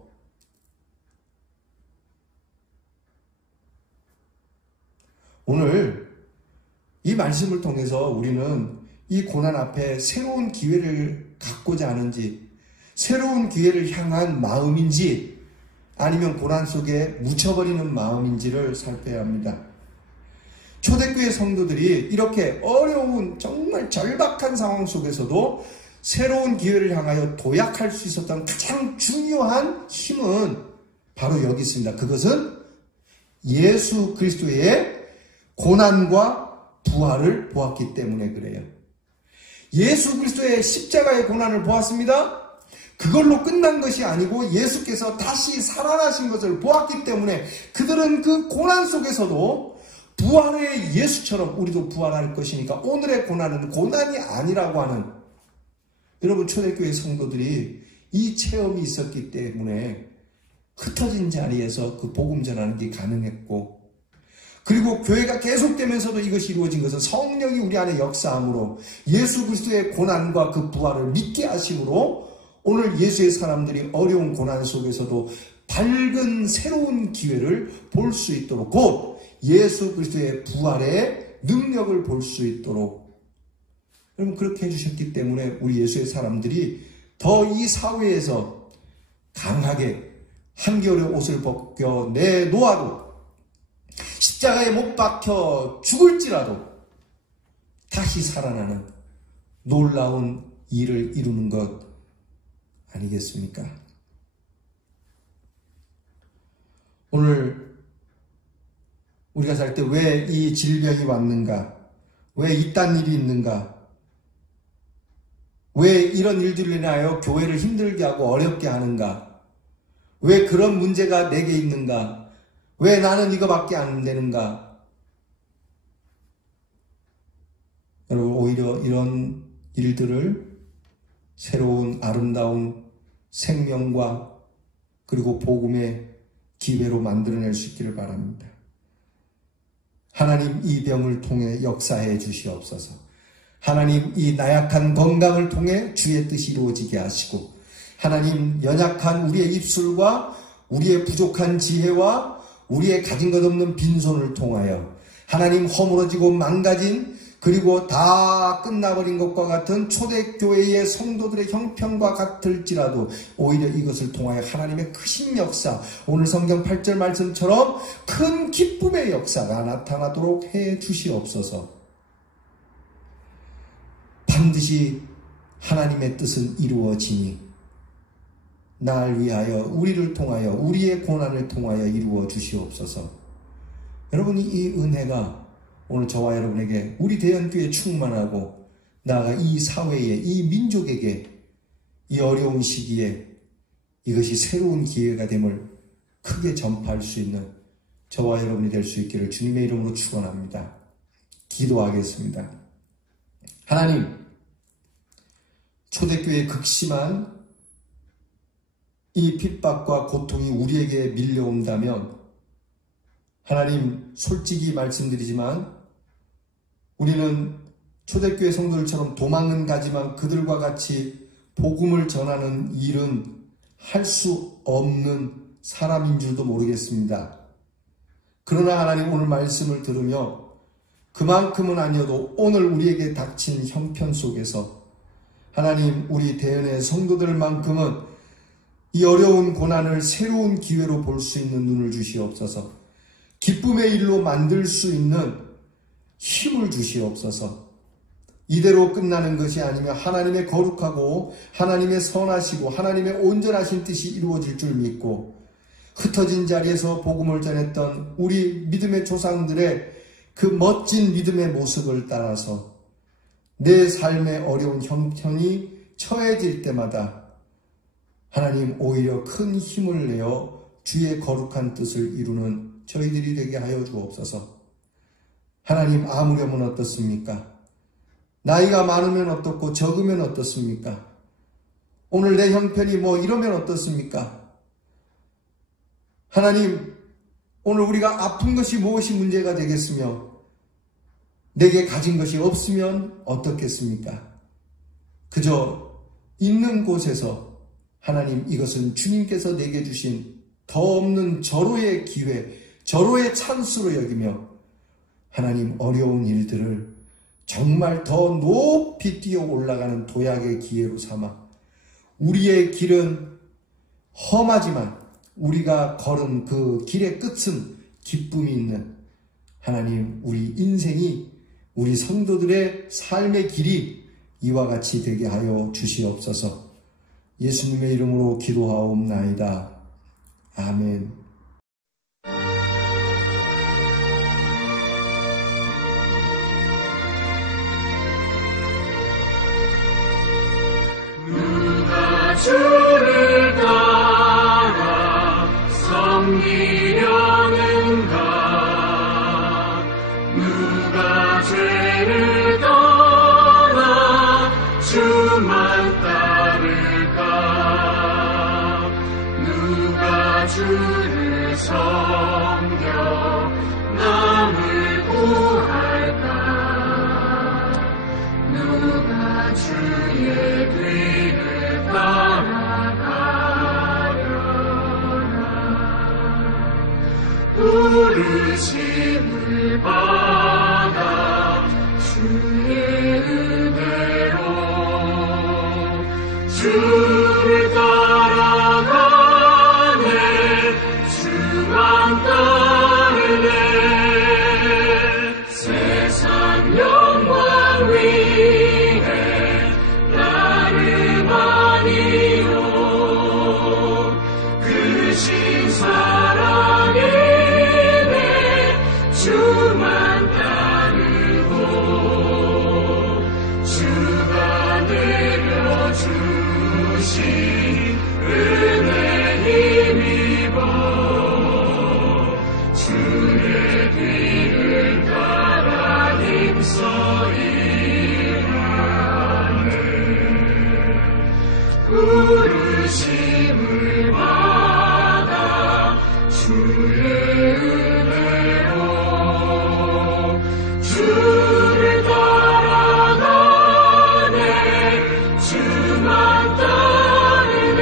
오늘 이 말씀을 통해서 우리는 이 고난 앞에 새로운 기회를 갖고자 하는지, 새로운 기회를 향한 마음인지, 아니면 고난 속에 묻혀버리는 마음인지를 살펴야 합니다. 초대교회 성도들이 이렇게 어려운 정말 절박한 상황 속에서도 새로운 기회를 향하여 도약할 수 있었던 가장 중요한 힘은 바로 여기 있습니다. 그것은 예수 그리스도의 고난과 부활을 보았기 때문에 그래요. 예수 그리스도의 십자가의 고난을 보았습니다. 그걸로 끝난 것이 아니고 예수께서 다시 살아나신 것을 보았기 때문에 그들은 그 고난 속에서도 부활의 예수처럼 우리도 부활할 것이니까 오늘의 고난은 고난이 아니라고 하는, 여러분 초대교회 성도들이 이 체험이 있었기 때문에 흩어진 자리에서 그 복음 전하는 게 가능했고, 그리고 교회가 계속되면서도 이것이 이루어진 것은 성령이 우리 안에 역사함으로 예수 그리스도의 고난과 그 부활을 믿게 하심으로 오늘 예수의 사람들이 어려운 고난 속에서도 밝은 새로운 기회를 볼 수 있도록, 곧 예수 그리스도의 부활의 능력을 볼 수 있도록, 여러분 그렇게 해주셨기 때문에 우리 예수의 사람들이 더 이 사회에서 강하게 한겨울에 옷을 벗겨 내놓아도, 십자가에 못 박혀 죽을지라도 다시 살아나는 놀라운 일을 이루는 것 아니겠습니까? 오늘 우리가 살 때 왜 이 질병이 왔는가? 왜 이딴 일이 있는가? 왜 이런 일들로 인하여 교회를 힘들게 하고 어렵게 하는가? 왜 그런 문제가 내게 있는가? 왜 나는 이거밖에 안 되는가? 여러분, 오히려 이런 일들을 새로운 아름다운 생명과 그리고 복음의 기회로 만들어낼 수 있기를 바랍니다. 하나님, 이 병을 통해 역사해 주시옵소서. 하나님, 이 나약한 건강을 통해 주의 뜻이 이루어지게 하시고, 하나님, 연약한 우리의 입술과 우리의 부족한 지혜와 우리의 가진 것 없는 빈손을 통하여 하나님, 허물어지고 망가진 그리고 다 끝나버린 것과 같은 초대교회의 성도들의 형편과 같을지라도 오히려 이것을 통하여 하나님의 크신 역사, 오늘 성경 8절 말씀처럼 큰 기쁨의 역사가 나타나도록 해 주시옵소서. 반드시 하나님의 뜻은 이루어지니 날 위하여, 우리를 통하여, 우리의 고난을 통하여 이루어 주시옵소서. 여러분이 이 은혜가 오늘 저와 여러분에게, 우리 대연교회에 충만하고 나아가 이 사회에, 이 민족에게 이 어려운 시기에 이것이 새로운 기회가 됨을 크게 전파할 수 있는 저와 여러분이 될 수 있기를 주님의 이름으로 축원합니다. 기도하겠습니다. 하나님, 초대교회의 극심한 이 핍박과 고통이 우리에게 밀려온다면 하나님, 솔직히 말씀드리지만 우리는 초대교회 성도들처럼 도망은 가지만 그들과 같이 복음을 전하는 일은 할 수 없는 사람인 줄도 모르겠습니다. 그러나 하나님, 오늘 말씀을 들으며 그만큼은 아니어도 오늘 우리에게 닥친 형편 속에서 하나님, 우리 대연의 성도들만큼은 이 어려운 고난을 새로운 기회로 볼 수 있는 눈을 주시옵소서. 기쁨의 일로 만들 수 있는 힘을 주시옵소서. 이대로 끝나는 것이 아니며 하나님의 거룩하고 하나님의 선하시고 하나님의 온전하신 뜻이 이루어질 줄 믿고, 흩어진 자리에서 복음을 전했던 우리 믿음의 조상들의 그 멋진 믿음의 모습을 따라서 내 삶의 어려운 형편이 처해질 때마다 하나님, 오히려 큰 힘을 내어 주의 거룩한 뜻을 이루는 저희들이 되게 하여 주옵소서. 하나님, 아무렴은 어떻습니까? 나이가 많으면 어떻고 적으면 어떻습니까? 오늘 내 형편이 이러면 어떻습니까? 하나님, 오늘 우리가 아픈 것이 무엇이 문제가 되겠으며 내게 가진 것이 없으면 어떻겠습니까? 그저 있는 곳에서 하나님, 이것은 주님께서 내게 주신 더 없는 절호의 기회, 절호의 찬스로 여기며 하나님, 어려운 일들을 정말 더 높이 뛰어 올라가는 도약의 기회로 삼아 우리의 길은 험하지만 우리가 걸은 그 길의 끝은 기쁨이 있는 하나님, 우리 인생이, 우리 성도들의 삶의 길이 이와 같이 되게 하여 주시옵소서. 예수님의 이름으로 기도하옵나이다. 아멘. 주를 따라 섬기려는가? 누가 죄를 떠나 주만 따를까? 누가 주를 섬겨 남을 구할까? 누가 주의 뒤를 부르심을 받아 주의 은혜로 주를 따라가네, 주만 따르네. 세상 영광 위에 나 부르심을 받아 주의 은혜로 주를 따라가네 주만 따르네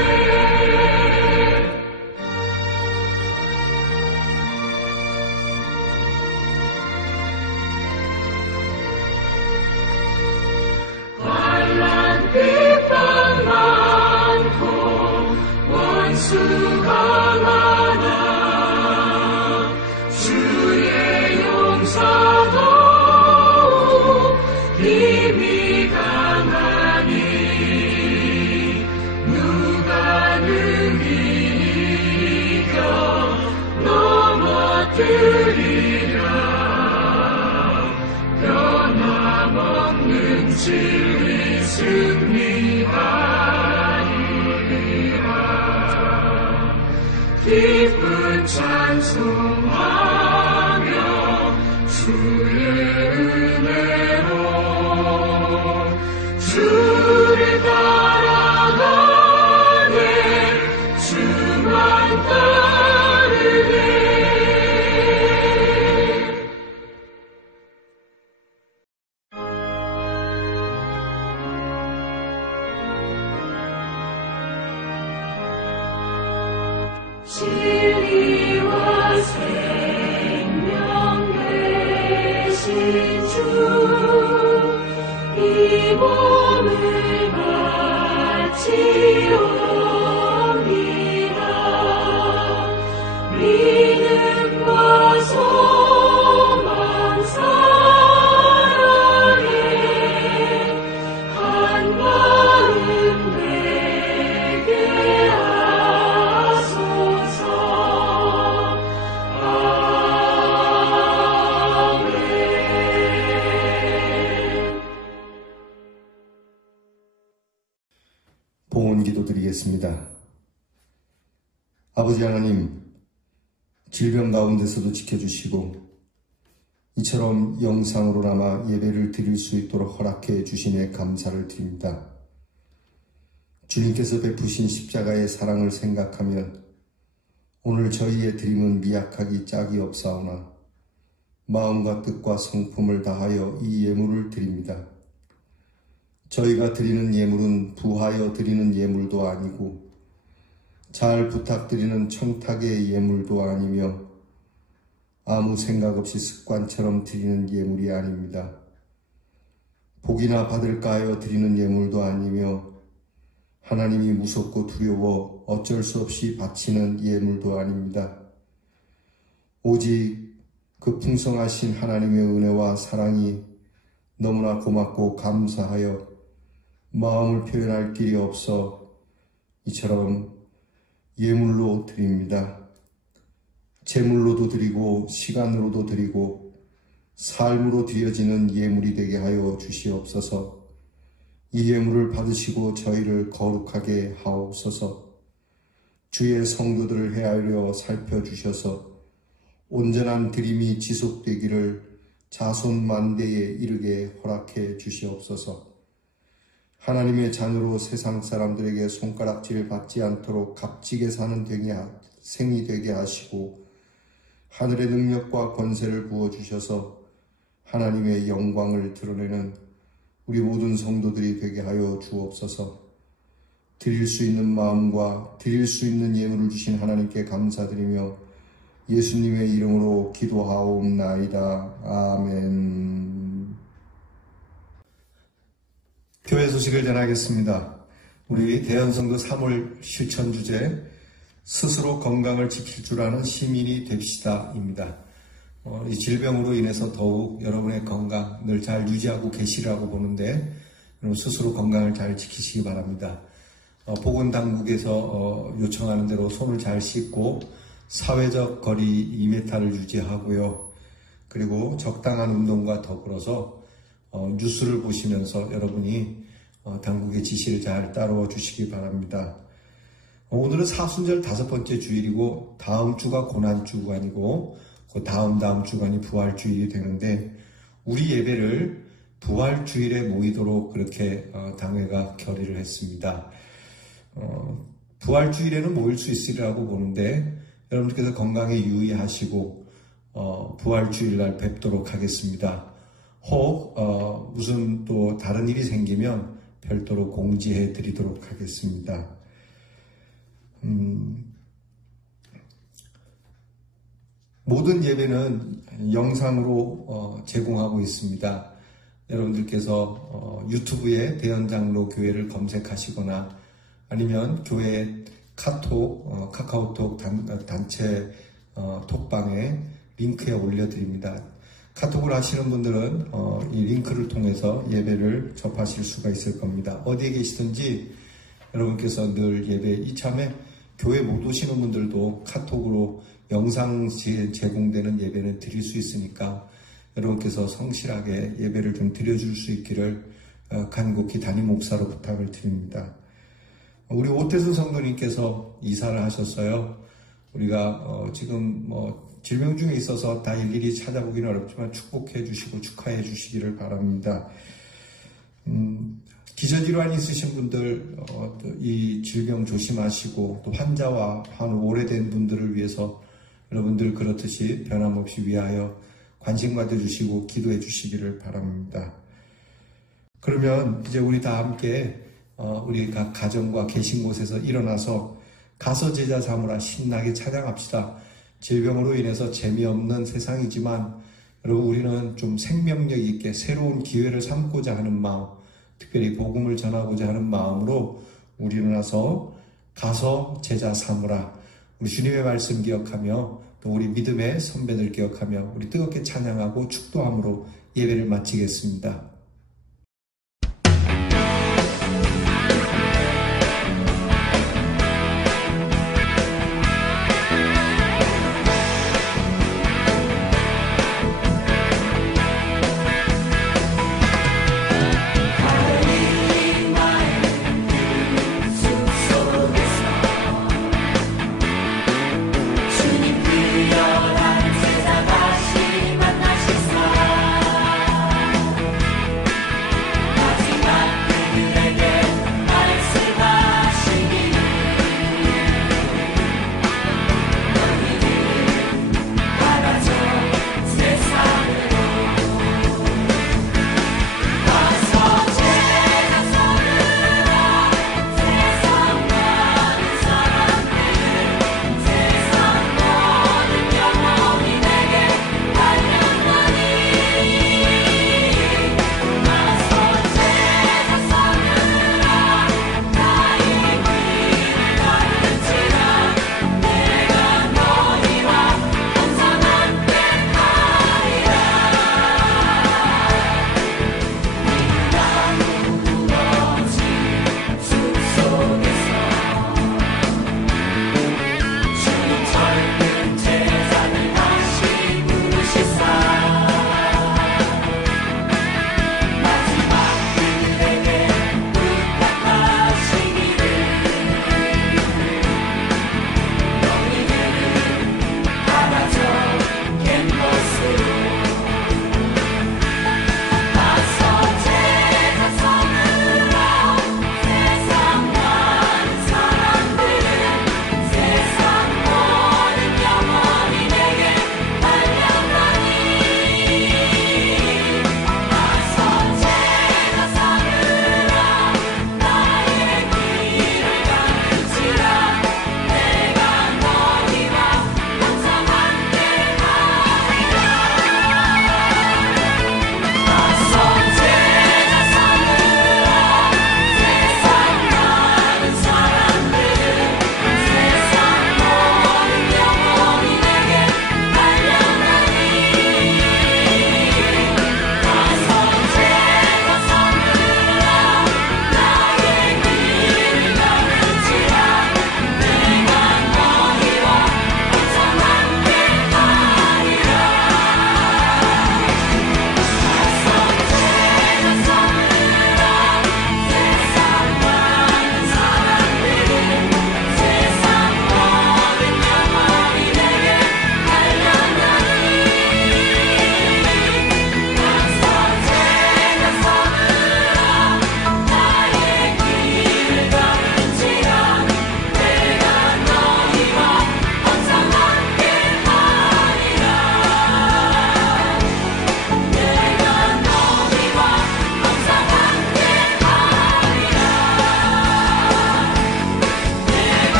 환난 비판 많고 원수가 많아 주의 용사도 힘이 강하니 누가 능히 이겨 넘어뜨리랴 변함없는 진리 승리하리라 기쁜 찬송하며 주의 은혜로 주를 따라가네 주만 따르네 진리와 생명 되신 주 이 몸을 바치옵니다 믿음과 소망 사랑에 한 마음 되게 하소서 봉헌 기도드리겠습니다. 아버지 하나님, 질병 가운데서도 지켜주시고 이처럼 영상으로나마 예배를 드릴 수 있도록 허락해 주시니 감사를 드립니다. 주님께서 베푸신 십자가의 사랑을 생각하면 오늘 저희의 드림은 미약하기 짝이 없사오나 마음과 뜻과 성품을 다하여 이 예물을 드립니다. 저희가 드리는 예물은 부하여 드리는 예물도 아니고 잘 부탁드리는 청탁의 예물도 아니며 아무 생각 없이 습관처럼 드리는 예물이 아닙니다. 복이나 받을까 하여 드리는 예물도 아니며 하나님이 무섭고 두려워 어쩔 수 없이 바치는 예물도 아닙니다. 오직 그 풍성하신 하나님의 은혜와 사랑이 너무나 고맙고 감사하여 마음을 표현할 길이 없어 이처럼 예물로 드립니다. 제물로도 드리고 시간으로도 드리고 삶으로 드려지는 예물이 되게 하여 주시옵소서. 이 예물을 받으시고 저희를 거룩하게 하옵소서. 주의 성도들을 헤아려 살펴주셔서 온전한 드림이 지속되기를 자손 만대에 이르게 허락해 주시옵소서. 하나님의 자녀로 세상 사람들에게 손가락질 받지 않도록 값지게 사는 생이 되게 하시고 하늘의 능력과 권세를 부어주셔서 하나님의 영광을 드러내는 우리 모든 성도들이 되게 하여 주옵소서. 드릴 수 있는 마음과 드릴 수 있는 예물을 주신 하나님께 감사드리며 예수님의 이름으로 기도하옵나이다. 아멘. 교회 소식을 전하겠습니다. 우리 대연성도 3월 실천 주제 스스로 건강을 지킬 줄 아는 시민이 됩시다 입니다. 이 질병으로 인해서 더욱 여러분의 건강 늘 잘 유지하고 계시라고 보는데 여러분 스스로 건강을 잘 지키시기 바랍니다. 보건당국에서 요청하는 대로 손을 잘 씻고 사회적 거리 2m를 유지하고요. 그리고 적당한 운동과 더불어서 뉴스를 보시면서 여러분이 당국의 지시를 잘 따라와 주시기 바랍니다. 오늘은 사순절 5번째 주일이고 다음 주가 고난주간이고 그 다음 주간이 부활주일이 되는데 우리 예배를 부활주일에 모이도록 그렇게 당회가 결의를 했습니다. 부활주일에는 모일 수 있으리라고 보는데 여러분들께서 건강에 유의하시고 부활주일날 뵙도록 하겠습니다. 혹 무슨 또 다른 일이 생기면 별도로 공지해 드리도록 하겠습니다. 모든 예배는 영상으로 제공하고 있습니다. 여러분들께서 유튜브에 대연장로 교회를 검색하시거나 아니면 교회 카카오톡 단체 톡방에 링크에 올려드립니다. 카톡을 하시는 분들은 이 링크를 통해서 예배를 접하실 수가 있을 겁니다. 어디에 계시든지 여러분께서 늘 예배 이참에 교회 못 오시는 분들도 카톡으로 영상 제공되는 예배는 드릴 수 있으니까 여러분께서 성실하게 예배를 좀 드려줄 수 있기를 간곡히 담임 목사로 부탁을 드립니다. 우리 오태순 성도님께서 이사를 하셨어요. 우리가 지금 질병 중에 있어서 다 일일이 찾아보기는 어렵지만 축복해 주시고 축하해 주시기를 바랍니다. 기저질환이 있으신 분들 이 질병 조심하시고 또 환자와 오래된 분들을 위해서 여러분들 그렇듯이 변함없이 위하여 관심 가져주시고 기도해 주시기를 바랍니다. 그러면 이제 우리 다 함께 우리 각 가정과 계신 곳에서 일어나서 가서 제자 삼으라 신나게 찬양합시다. 질병으로 인해서 재미없는 세상이지만 여러분 우리는 좀 생명력 있게 새로운 기회를 삼고자 하는 마음, 특별히 복음을 전하고자 하는 마음으로 우리 일어나서 가서 제자 삼으라. 우리 주님의 말씀 기억하며 또 우리 믿음의 선배들 기억하며 우리 뜨겁게 찬양하고 축도함으로 예배를 마치겠습니다.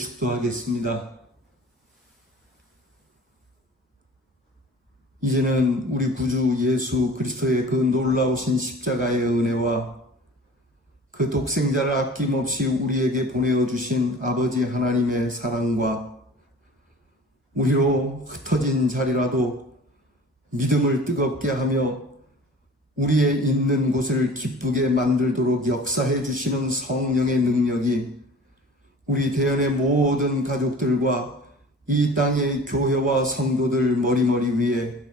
축도하겠습니다. 이제는 우리 구주 예수 그리스도의 그 놀라우신 십자가의 은혜와 그 독생자를 아낌없이 우리에게 보내어 주신 아버지 하나님의 사랑과 우리로 흩어진 자리라도 믿음을 뜨겁게 하며 우리의 있는 곳을 기쁘게 만들도록 역사해 주시는 성령의 능력이 우리 대연의 모든 가족들과 이 땅의 교회와 성도들 머리머리 위에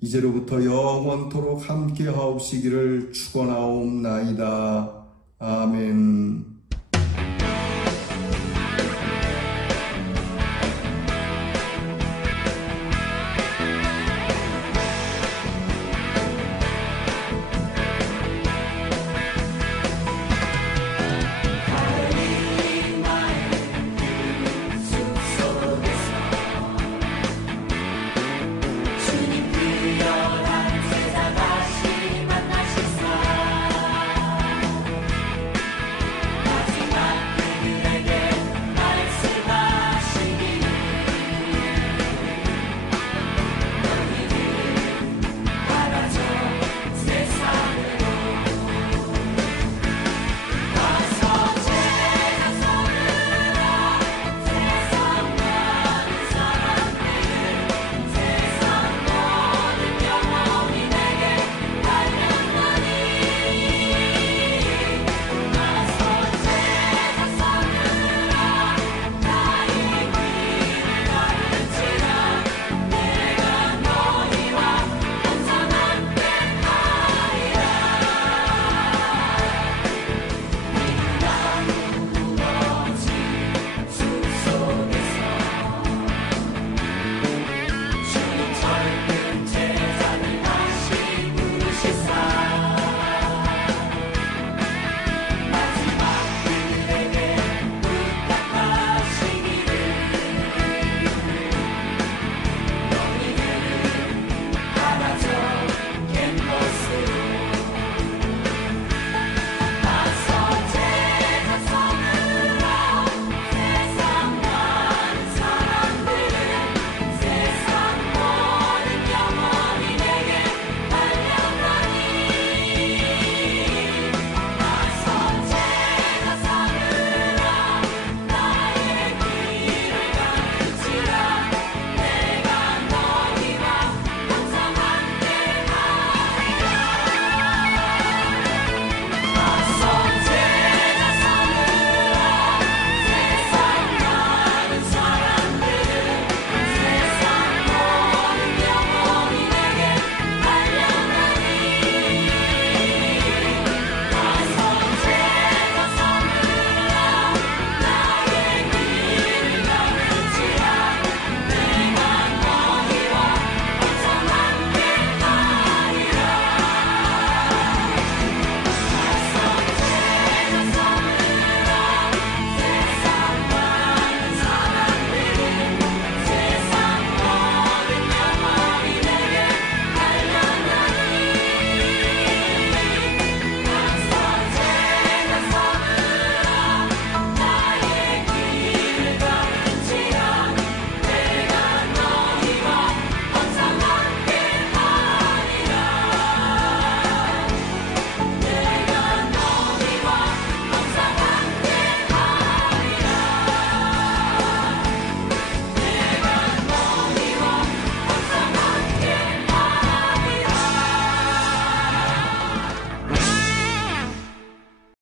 이제로부터 영원토록 함께 하옵시기를 축원하옵나이다. 아멘.